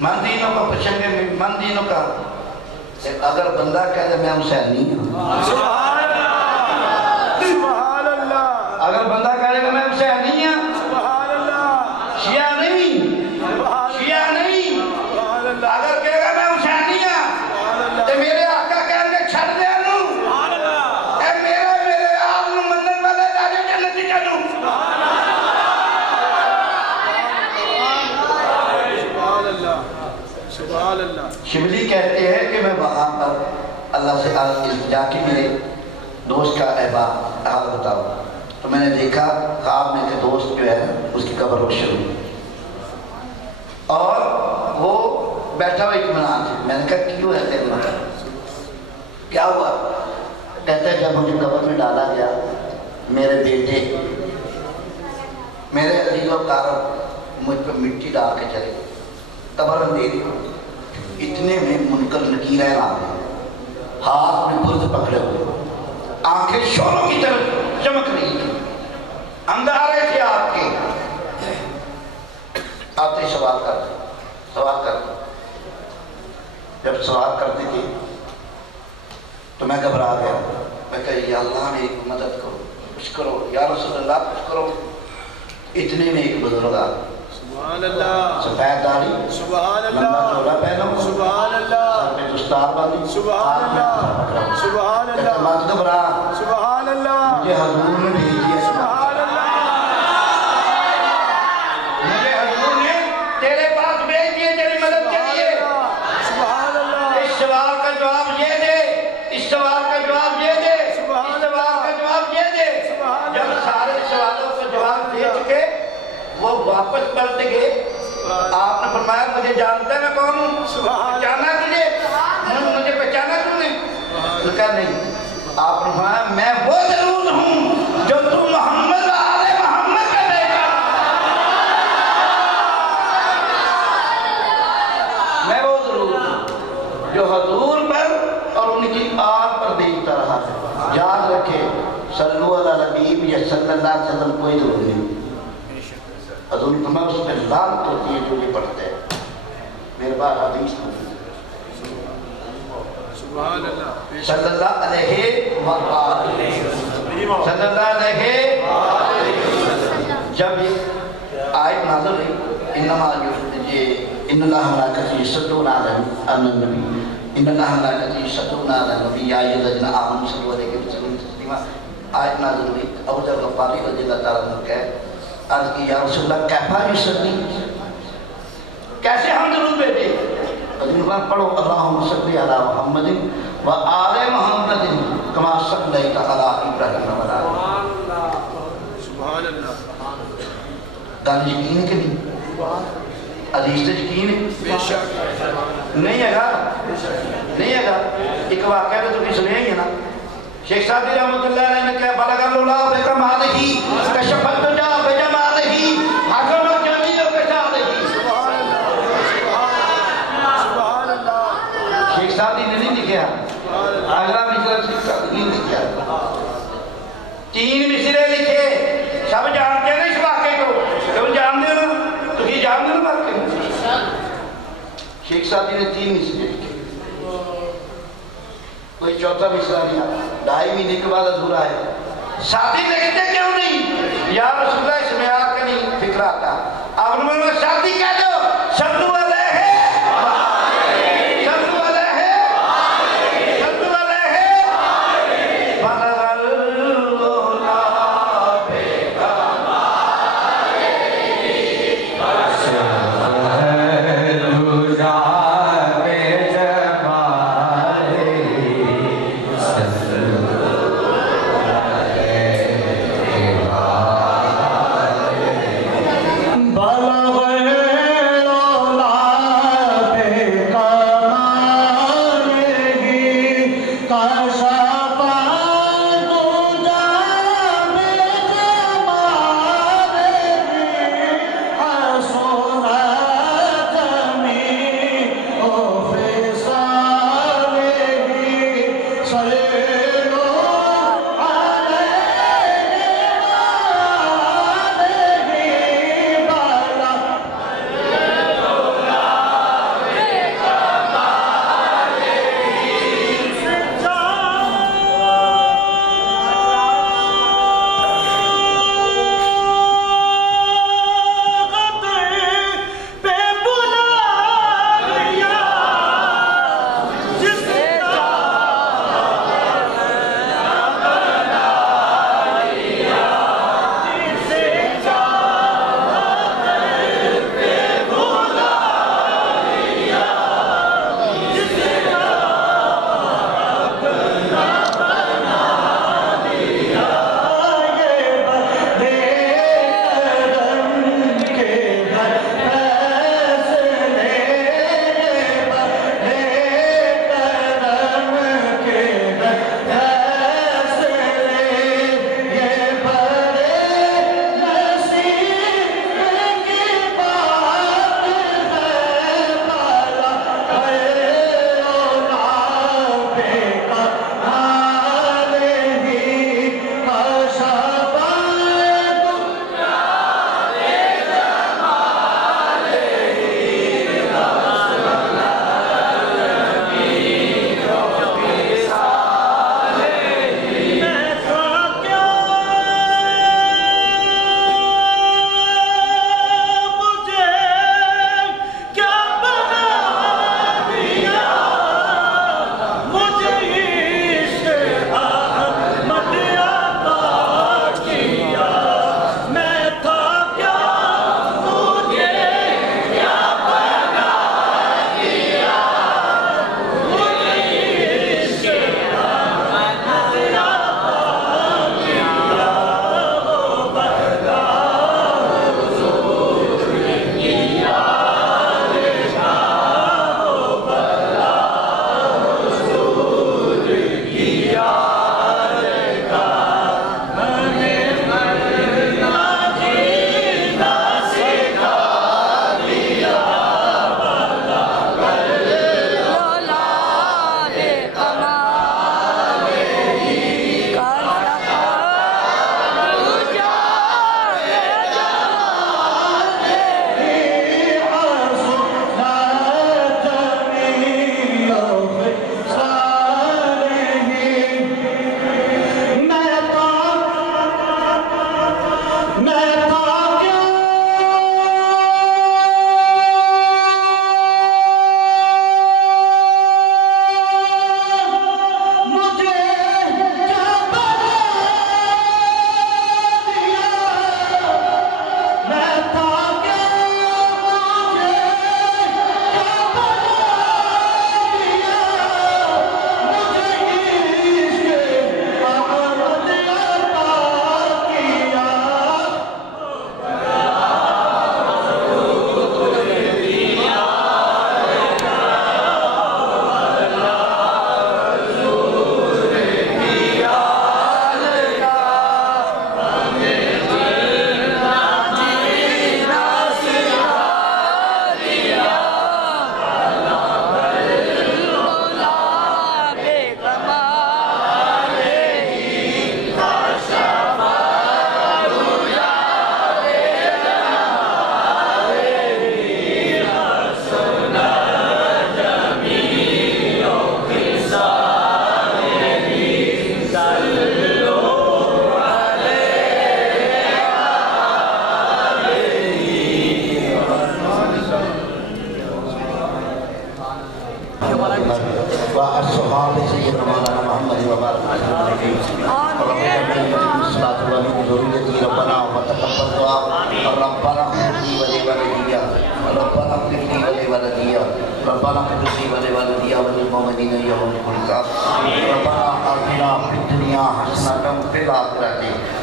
من دینوں کا پوچھیں گے، من دینوں کا، اگر بندہ کہہ دے میں حسینی ہوں، سبحان اللہ، سبحان اللہ، اگر بندہ کہہ دے کہ میں حسینی ہوں، سبحان اللہ، شیعہ نہیں، شیعہ نہیں، سبحان اللہ، اگر کہے گا میں حسینی ہوں تو میرے آقا کہہ دے چھڑ دے نوں، اے میرے آپ نوں منن والے راجے جنت جنوں۔ سبحان اللہ، سبحان اللہ، شبلی کہتے ہیں کہ میں وہاں پر اللہ سے جا کے میرے دوست کا احباب حال بتاؤ تو میں نے دیکھا خواب میں کہ دوست جو ہے اس کی قبر روشن ہوئی اور وہ بیٹھا ہوا اطمینان تھی۔ میں نے کہا کیوں ہے تیرے مطلب کیا ہوا؟ کہتا ہے جب مجھے قبر میں ڈالا گیا میرے بیٹے میرے عزیز و اقارب مجھ پہ مٹی ڈال کے چلے گئے، قبر اندھیری، اتنے میں منکر نکیریں آ گئے، ہاتھ میں برد پکڑے ہوئے، آنکھیں شوروں کی طرف چمک رہی تھی، اندھارے تھے آپ کے، آتے سوال کرتے جب سوال کرتے تھے تو میں گھبرا گیا، میں کہا یا اللہ میری مدد کرو، کچھ کرو یا رسول اللہ کچھ کرو۔ اتنے میں ایک بزرگ آ سبحان اللہ، سفید داڑھی، سبحان لمبا اللہ، چولا پہنا، سبحان اللہ، سر پہ دستار باندھی، سبحان اللہ، سبحان کہتا اللہ، مت گھبرا، سبحان اللہ، مجھے حضور نے بھیج دیا، سبحان اللہ، مجھے حضور نے تیرے پاس بھیج دیے تیری مدد کے لیے۔ سبحان اللہ، اس سوال کا جواب یہ دے، اس سوال کا جواب یہ دے، اس سوال کا جواب یہ دے۔ جب سارے سوالوں کا جواب دے چکے وہ واپس پلٹ گئے، آپ نے فرمایا مجھے جانتا ہے میں کون ہوں؟ پہچانا تجھے؟ مجھے پہچانا تو نہیں؟ تو کہا نہیں۔ آپ نے فرمایا میں وہ ضرور ہوں جو تم محمد آل محمد کا بیٹا، میں وہ ضرور ہوں جو حضور پر اور ان کی آل پر دیکھتا رہا ہے۔ یاد رکھے صلو علی الحبیب یا صلی اللہ علیہ وسلم کوئی ضرور نہیں، حضور فرمایا اس پہ لعنت ہوتی ہے جو یہ پڑھتے ہیں۔ میرے پاس حدیث ہوتی ہے سبحان اللہ، صلی اللہ علیہ وآلہ صلی اللہ علیہ جب یہ آیت نازل ہوئی انما یہ ان اللہ ملائکتہ یصلون علی النبی ان اللہ ملائکتہ یصلون علی النبی یا ایھا الذین آمنوا صلوا علیہ وسلم تسلیما، آیت نازل ہوئی۔ ابو ذر غفاری رضی اللہ تعالیٰ عنہ کہے عرض کی یا رسول اللہ کیفا یصلی، کیسے ہم درود بھیجیں؟ حضور پڑھو اللہم صلی علی محمد و آل محمد کما صلیت علی ابراہیم و علی سبحان اللہ، گل یقین ہے کہ نہیں؟ حدیث تے یقین ہے؟ بے شک، نہیں ہے گا، نہیں ہے گا۔ ایک واقعہ تو تمہیں سنے ہی ہے نا، شیخ سعدی رحمۃ اللہ علیہ نے کہا بلغ اللہ بکمالہ کشف الدجا بجمالہ حکم الجمیل بشانہ۔ سبحان اللہ، شیخ سعدی نے نہیں لکھا، اگلا مصرع شیخ سعدی نے لکھا، 3 مصرے لکھے، سب جانتے ہیں اس واقعے کو، تم جانتے ہو تو یہ جانتے ہو واقعے کو۔ شیخ سعدی نے 3 مصرے لکھے، کوئی چوتھا مصرع نہیں آتا، 2.5 مہینے کے بعد ادھورا ہے۔ شادی دیکھتے کیوں نہیں؟ یا رسول اللہ اس میں آ کے نہیں فکر آتا، آپ نے میں شادی کہہ دو صلو علیہ صلو علیہ صلو علیہ بلغ اللہ بکمالہ وأصحاب سيدنا مولانا محمد وبارك وسلم الصلاة والذرية ربنا وتقبل دعاء ربنا اغفر لي ولوالدي ربنا اغفر لي ولوالدي ربنا اغفر لي ولوالدي وللمؤمنين يوم الحساب ربنا آتنا في الدنيا حسنة وفي الآخرة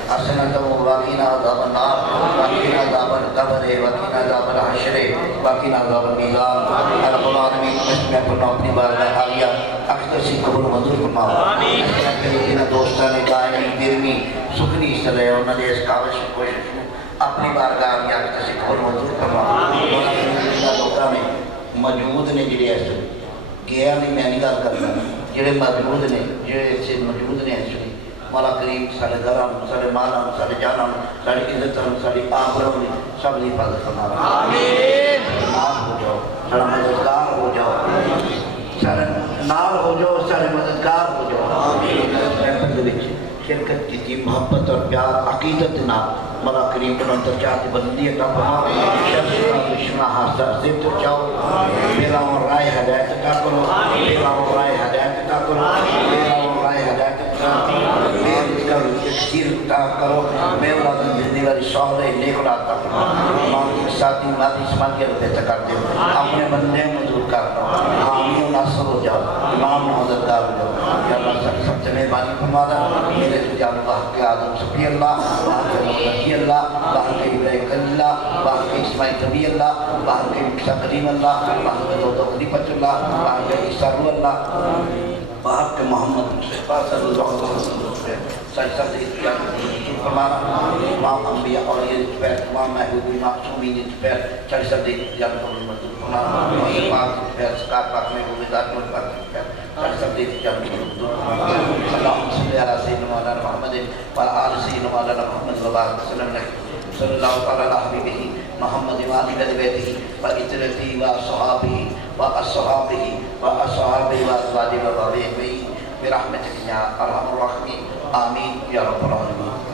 حسنة وقنا عذاب النار وقنا عذاب القبر وقنا عذاب الحشر وقنا عذاب الميزان رب العالمین میں اپنا اپنی بارگاہ عالیہ اکثر سی قبول منظور فرماؤ آمین دین دوستان دائمی درمی سکنی اس طرح انہوں نے اس کاوش کوشش اپنی بارگاہ عالیہ اکثر سی قبول منظور فرماؤ اللہ لوگاں میں موجود نے جڑے ایسے گیا نہیں میں نہیں گل کرنا جڑے موجود نے جڑے ایسے موجود نے ایسے مولا کریم سارے گھرام سارے مالام سارے جانام سارے عزتام سارے آخرام سب نے حفاظت فرما آمین نال ہو جاؤ سارا مددگار ہو جاؤ سارے نال ہو جاؤ سارے مددگار ہو جاؤ آمین محفل وچ شرکت کی تھی محبت اور پیار عقیدت نہ مولا کریم کو انتر چاہتے بلندی عطا فرما شخص کا دشمن حاصل زبط چاہو میرا اور رائے ہدایت عطا کرو میرا اور رائے ہدایت عطا کرو میرا اور رائے ہدایت عطا کرو میرے کا تکثیر عطا کرو میں اولاد زندگی والی شہر نیک اولاد عطا کرو امام کی ساتھی مادی اسمان کے رفیت کر دے اپنے بندے مدور کر دو آمین و ناصر ہو جاؤ امام مددگار ہو جاؤ یا اللہ سب سے مہربانی فرما دا میرے جان اللہ کے آدم صفی اللہ وہاں کے نبی اللہ وہاں کے ابراہیم خلیل اللہ وہاں کے اسماعیل نبی اللہ وہاں کے عیسیٰ کریم اللہ وہاں کے دو خلیفۃ اللہ وہاں کے عیسیٰ روح اللہ وہاں کے محمد مصطفیٰ صلی اللہ علیہ وسلم ساری سب سے اتیان فرمانا تمام انبیاء اور یہ پیر تمام محبوبی معصومین پیر ساری سب سے اتیان فرمانا اور پاک پیر سکار پاک میں ہوئے پاک پیر ساری سب سے اتیان فرمانا اللہم صلی علی سیدنا مولانا محمد وعلی آل سیدنا مولانا محمد وبارک وسلم صلی اللہ تعالی علی حبیبہ محمد وعلی آل بیتہ وعطرتہ وصحابہ وأصحابه وأصحابه وأزواجه وذريته برحمتك يا أرحم الراحمين آمين يا رب العالمين